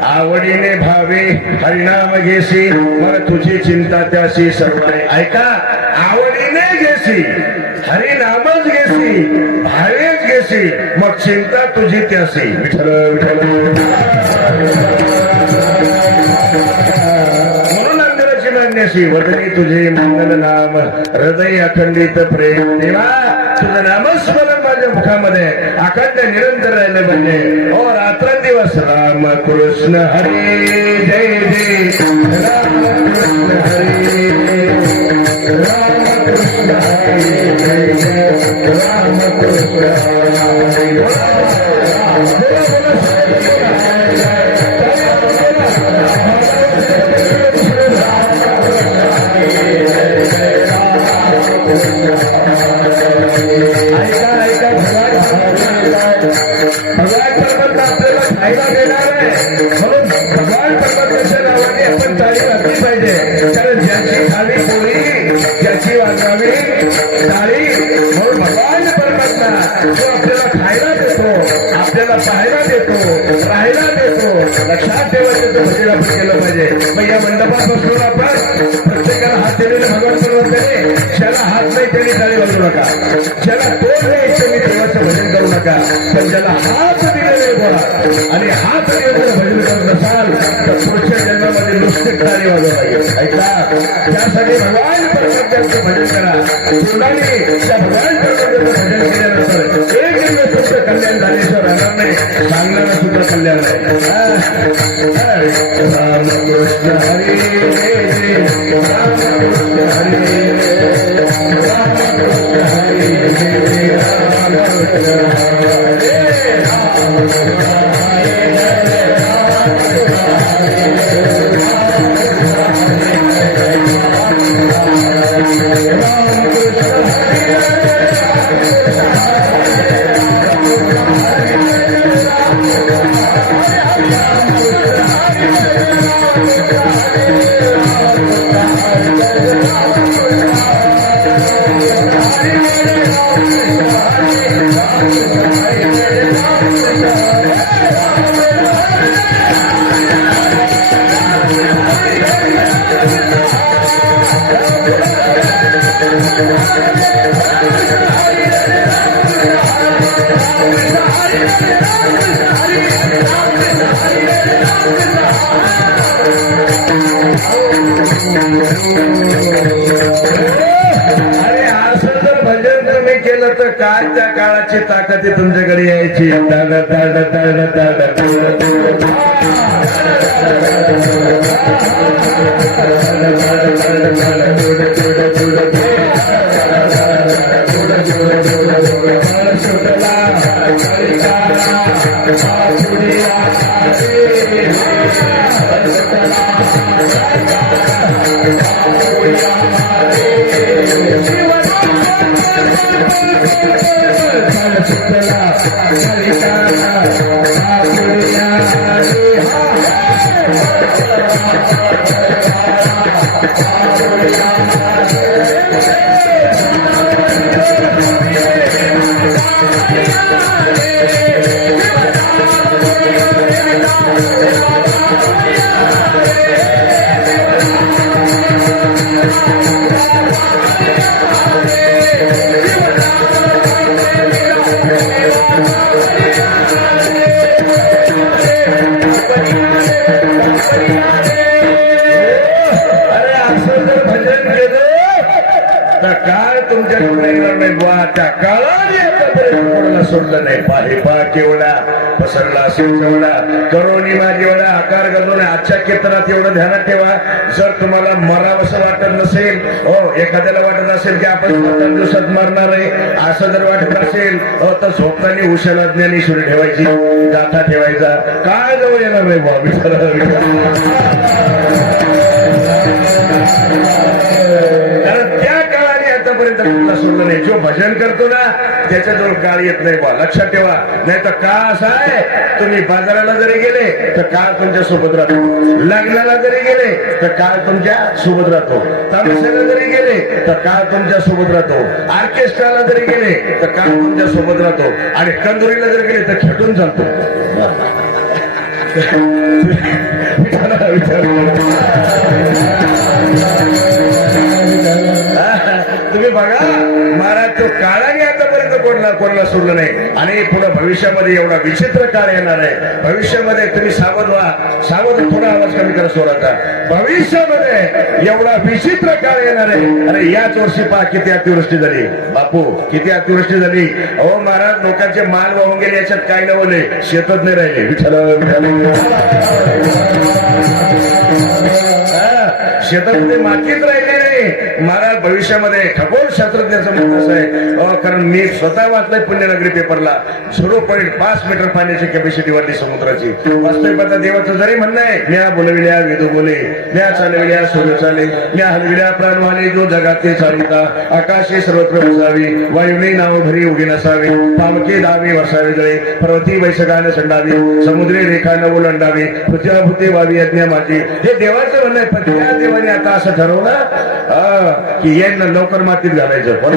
आवडीने भावे हरिनाम घेसी, मग तुझी चिंता त्याशी सर्व आहे. ऐका, आवडीने घेसी, हरिनामच घेसी, भावेच घेसी, मग चिंता तुझी त्याशी. विठ्ठल विठ्ठल म्हणून अंतराची मान्याशी वदनी तुझे मंगल नाम, हृदय अखंडित प्रेम. देवा तुझं नामस्मरण माझ्या मुखामध्ये अखंड निरंतर राहिलं पाहिजे. ओ रात्रंदिवस राम कृष्ण हरी जय जय, राम कृष्ण हरी, राम कृष्ण हरी जय जय, राम कृष्ण पाहायला देतो, राहायला देतो, लक्षात ठेवायचं भजन आपण केलं पाहिजे. मग या मंडपात बसलो आपण प्रत्येकाला हात दिलेले भगवान सर्वंतने, ज्याला हात नाही त्यांनी टाळी वाजवू नका, ज्याला तोड नाही त्यांनी देवाचं भजन करू नका, पण ज्याला हात दिलेले बोला आणि हात दिलेलं भजन करत नसाल तर पुढच्या जन्मामध्ये नुसते टाळी वाजवू लागेल. ऐका, त्यासाठी भगवान परमेश्वराचं भजन करा. मुलांनी त्या भगवान परमेश्वराचं भजन केल्यानंतर एक दिवस तुमचं कल्याण झाल्याशिवाय राहणार नाही, सांगणारा सुद्धा कल्याण आहे. राम कृष्ण हरी जय जय, राम कृष्ण हरी, राम कृष्ण हरी जय जय, राम कृष्ण तर काय त्या काळाची ताकद तुमच्याकडे यायची. ताड ताड ताड ताड ताड काळ तुमच्या येणार नाही बुवा. त्या काळाने सोडलं नाही. पाहिपा केवढा पसरला असेल तेवढा करोनी माझी एवढा आकार घालून आजच्या कीर्तनात एवढं ध्यानात ठेवा. जर तुम्हाला मरावंसं वाटत नसेल, हो एखाद्याला वाटत असेल की आपण 7 दिवसात मरणार आहे असं जर वाटत असेल तर झोपताना उशाला ज्ञानेश्वरी ठेवायची, गाथा ठेवायचा. काय जवळ येणार नाही बुवा. कारण त्या काळाने आतापर्यंत कुठला सोडलं नाही. जो भजन करतो ना त्याच्याजवळ काळ येत नाही बा. लक्षात ठेवा. नाही तर काळ असा आहे, तुम्ही बाजाराला जरी गेले तर काळ तुमच्या सोबत राहतो, लग्नाला जरी गेले तर काळ तुमच्या सोबत राहतो, तमाशाला जरी गेले तर काळ तुमच्या सोबत राहतो, ऑर्केस्ट्राला जरी गेले तर काळ तुमच्या सोबत राहतो, आणि कंदुरीला जरी गेले तर खेटून चालतो. तुम्ही बघा महाराज, तो काळाने आतापर्यंत कोणाला सोडलं नाही. आणि पुढे भविष्यामध्ये एवढा विचित्र काळ येणार आहे. भविष्यामध्ये तुम्ही सावध व्हा. सावध, थोडा आवाज कमी करा स्वराचा. भविष्यामध्ये एवढा विचित्र काळ येणार आहे. अरे याच वर्षी पहा किती अतिवृष्टी झाली बापू, किती अतिवृष्टी झाली. अहो महाराज, लोकांचे माल वाहून गेले, याच्यात काय नवले, शेतच नाही राहिले. शेतामध्ये मातीच राहिली नाही महाराज. भविष्यामध्ये खगोल शास्त्रज्ञाचं मत असं आहे, कारण मी स्वतः वाचलंय पुण्यनगरी पेपरला, 0.5 मीटर पाण्याची कॅपॅसिटी वाढली समुद्राची. वास्तविक आता देवाचं जरी म्हणणं आहे, म्या बोलविल्या वेदो बोले, म्या चालविल्या सूर्य चाले, म्या हलविल्या प्राण वाले, जो जगाते चालिता, आकाशे सर्वत्र बसावी, वायुने नाव भरी उगी नसावे, पामके दावे वसावे जळे, पर्वती वैसगाने संडावी, समुद्री रेखा न ओलांडावी, पृथ्वीभूते व्हावी यज्ञ माझी. हे देवाचं म्हणणं आहे. पण त्या देवाने आता असं ठरवलं की यांना लवकर मातीत घालायचं. पण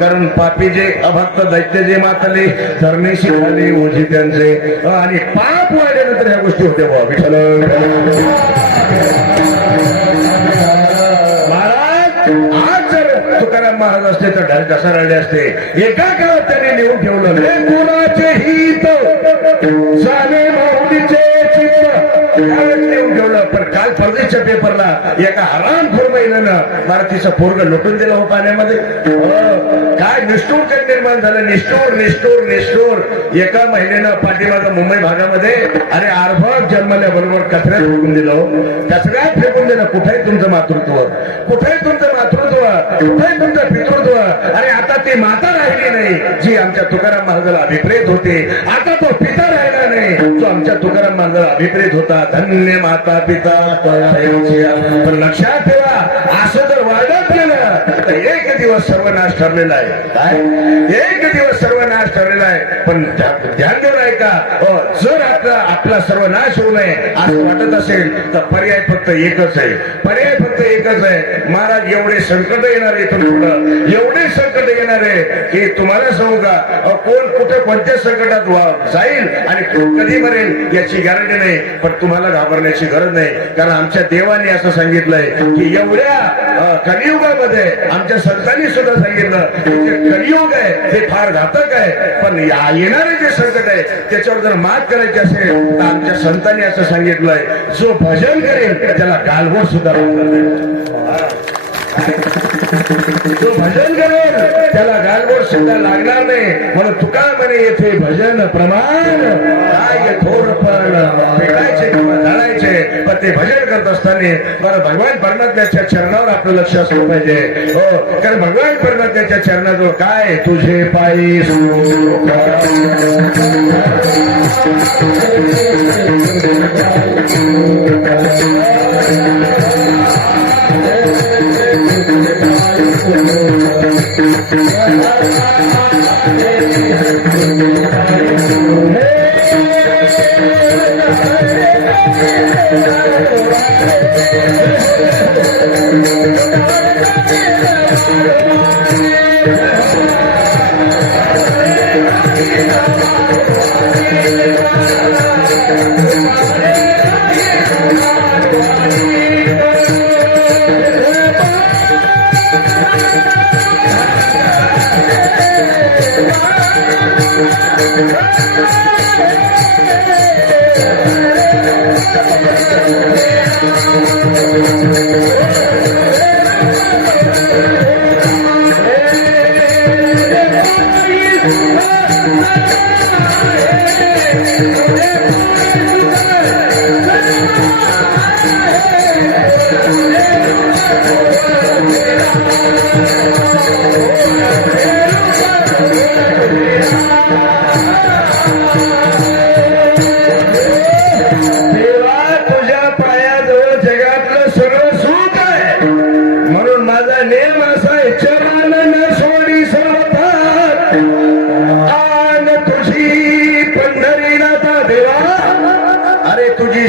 कारण पापी जे अभक्त दैत्य जे मातले, धरणेशी झाले ओझी त्यांचे, आणि पाप वाढल्यानंतर ह्या गोष्टी होत्या बुवा. विठ्ठल महाराज, आज जर तुकाराम महाराज असते तर ढग कसा रडले असते. एका काळात त्यांनी लिहून ठेवलं, कुणाचे हित जाणे माऊलीचे चित्त, लिहून ठेवलं. पण काल परदेशच्या पेपरला एका हरामखोर महिन्यानं भारतीचं पोरग लुटून दिलं हो पाण्यामध्ये. काय निष्ठूर काय निर्माण झालं. निष्ठूर निष्ठूर निष्ठूर. एका महिन्यानं पाठीमागं मुंबई भागामध्ये अरे अर्भक जन्मल्याबरोबर कचऱ्यात फेकून दिलं. कचऱ्यात फेकून दिलं. कुठे तुमचं मातृत्व, कुठे तुमचं मातृत्व, कुठे तुमचं पितृत्व. अरे आता ती माता राहिली नाही जी आमच्या तुकाराम महाराजाला अभिप्रेत होते. आता तो पिता राहिला नाही जो आमच्या तुकाराम महाराजाला अभिप्रेत होता. धन्य माता पिता. पण लक्षात ठेवा, असं जर वाढत गेलं तर एक दिवस सर्वनाश ठरलेला आहे. काय एक दिवस सर्वनाश ठरलेला आहे. पण ध्यान देऊन ऐका, जर आपला सर्वनाश होऊ नये असं वाटत असेल तर पर्याय फक्त एकच आहे. पर्याय फक्त एकच आहे. महाराज, एवढे संकट येणार आहे इथून पुढं, एवढे संकट येणार आहे की तुम्हाला सांगू का, कोण कुठे कोणत्या संकटात जाईल आणि कधी मरेल याची गॅरंटी नाही. पण तुम्हाला घाबरण्याची गरज नाही. कारण आमच्या देवाने असं सांगितलंय की एवढ्या कलियुगामध्ये आमच्या संतांनी सुद्धा सांगितलं की कलियुग आहे ते फार घातक आहे. पण येणारे जे संकट आहे त्याच्यावर जर मात करायची असेल तर आमच्या संतांनी असं सांगितलंय, जो भजन करेल त्याला गालबोट सुद्धा जो भजन करेल त्याला गालबोट सुद्धा लागणार नाही. म्हणून तुका म्हणे येथे भजन प्रमाण काय थोरपण फेकायचे किंवा जाळायचे. पण ते भजन करत असताना बरं भगवान परमात्म्याच्या चरणावर आपलं लक्ष असलं पाहिजे. हो, कारण भगवान परमात्म्याच्या चरणाजवळ काय तुझे पायी Thank you.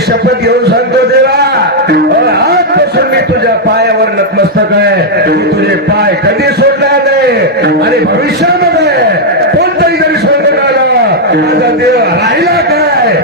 शपथ घेऊन सांगतो देवा, आजपासून मी तुझ्या पायावर नतमस्तक आहे. मी तुझे पाय कधी सोडणार नाही आणि भविष्यामध्ये कोणतरी जरी सोडून आला माझा देव राहिला काय.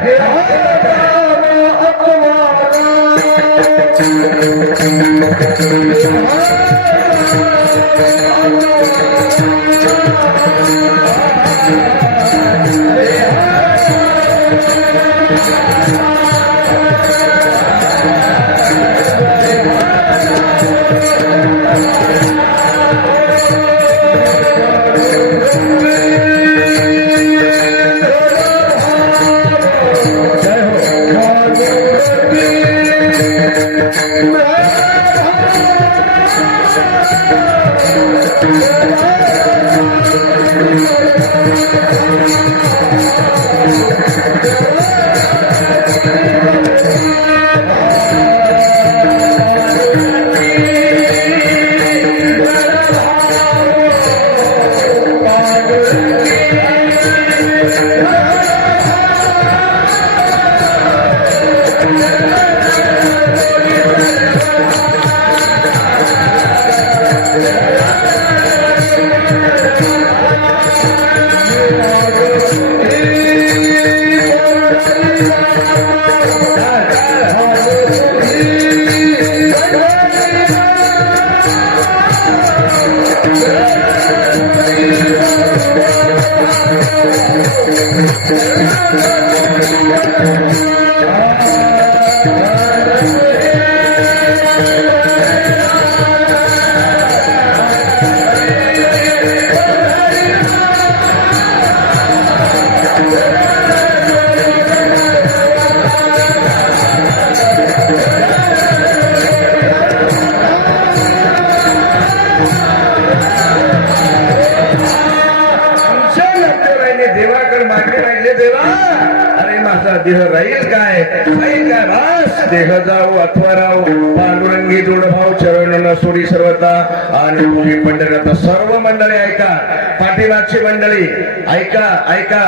देह राहील काय राहील काय भास देह जाऊ अथवा राहू पांडुरंगी दृढभाव चरण सोडी सर्वता आणि तुझी मंडळी. आता सर्व मंडळी ऐका, पाठीमागची मंडळी ऐका ऐका.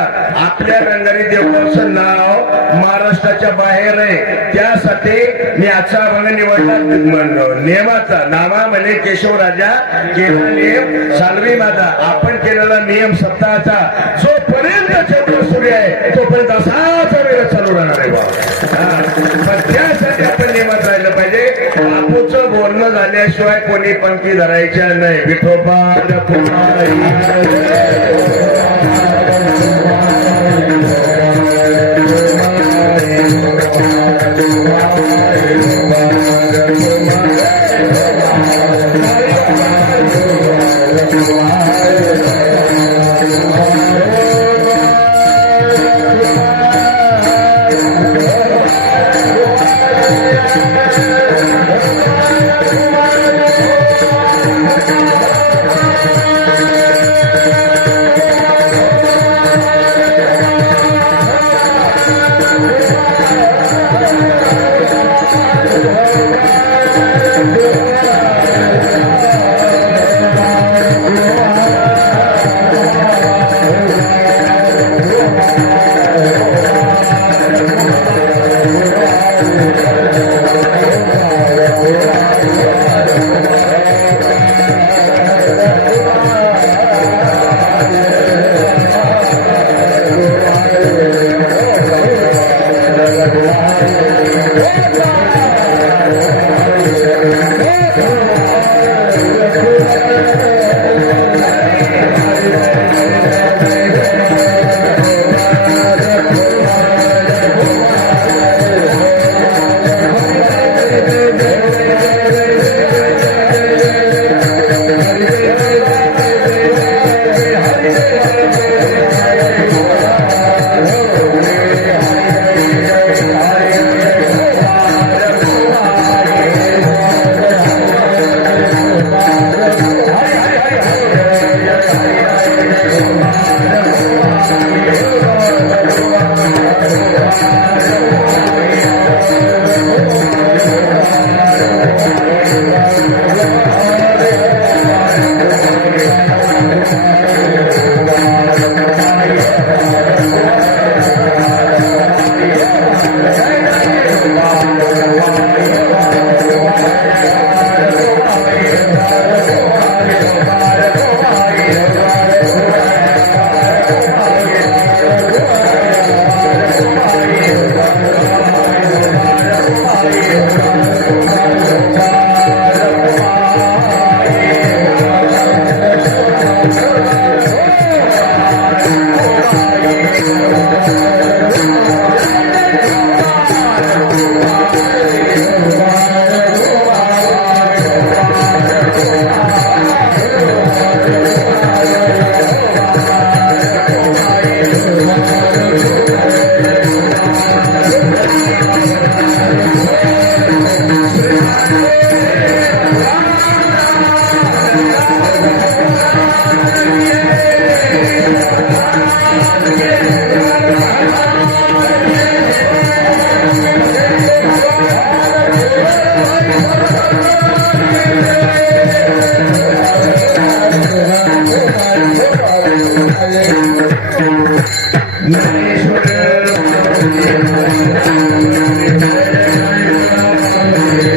आपल्या रंगारी देवळाचं नाव महाराष्ट्राच्या बाहेर आहे, त्यासाठी मी आजचा अभंग निवडला. नियमाचा नामा म्हणे केशवराजा केला नियम सालवी माझा. आपण केलेला नियम सप्ताहाचा जोपर्यंत चंद्र सूर्य आहे तोपर्यंत असाच वेळ चालू राहणार आहे बाबा. पण त्यासाठी आपण नियमात राहिलं पाहिजे. बापूचं बोलणं झाल्याशिवाय कोणी पंक्ती धरायच्या नाही. विठोबा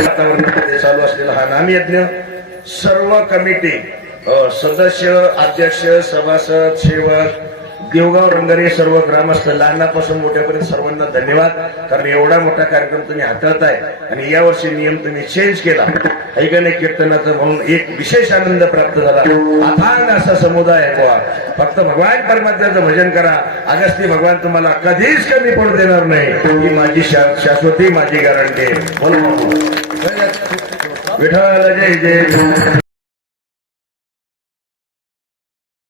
वातावरणामध्ये चालू असलेला हा नामयज्ञ सर्व कमिटी सदस्य अध्यक्ष सभासद सेवक देवगाव रंगारे सर्व ग्रामस्थ लहानापासून मोठ्यापर्यंत सर्वांना धन्यवाद. कारण एवढा मोठा कार्यक्रम तुम्ही हाताळताय आणि यावर्षी नियम तुम्ही चेंज केला. ऐकणे कीर्तनाचा म्हणून एक विशेष आनंद प्राप्त झाला. अथांग असा समुदाय आहे बुवा. फक्त भगवान परमात्म्याचं भजन करा. अगस्ती भगवान तुम्हाला कधीच कमी पडू देणार नाही. ही माझी शाश्वती माझी गॅरंटी. विठ्ठल जय जय.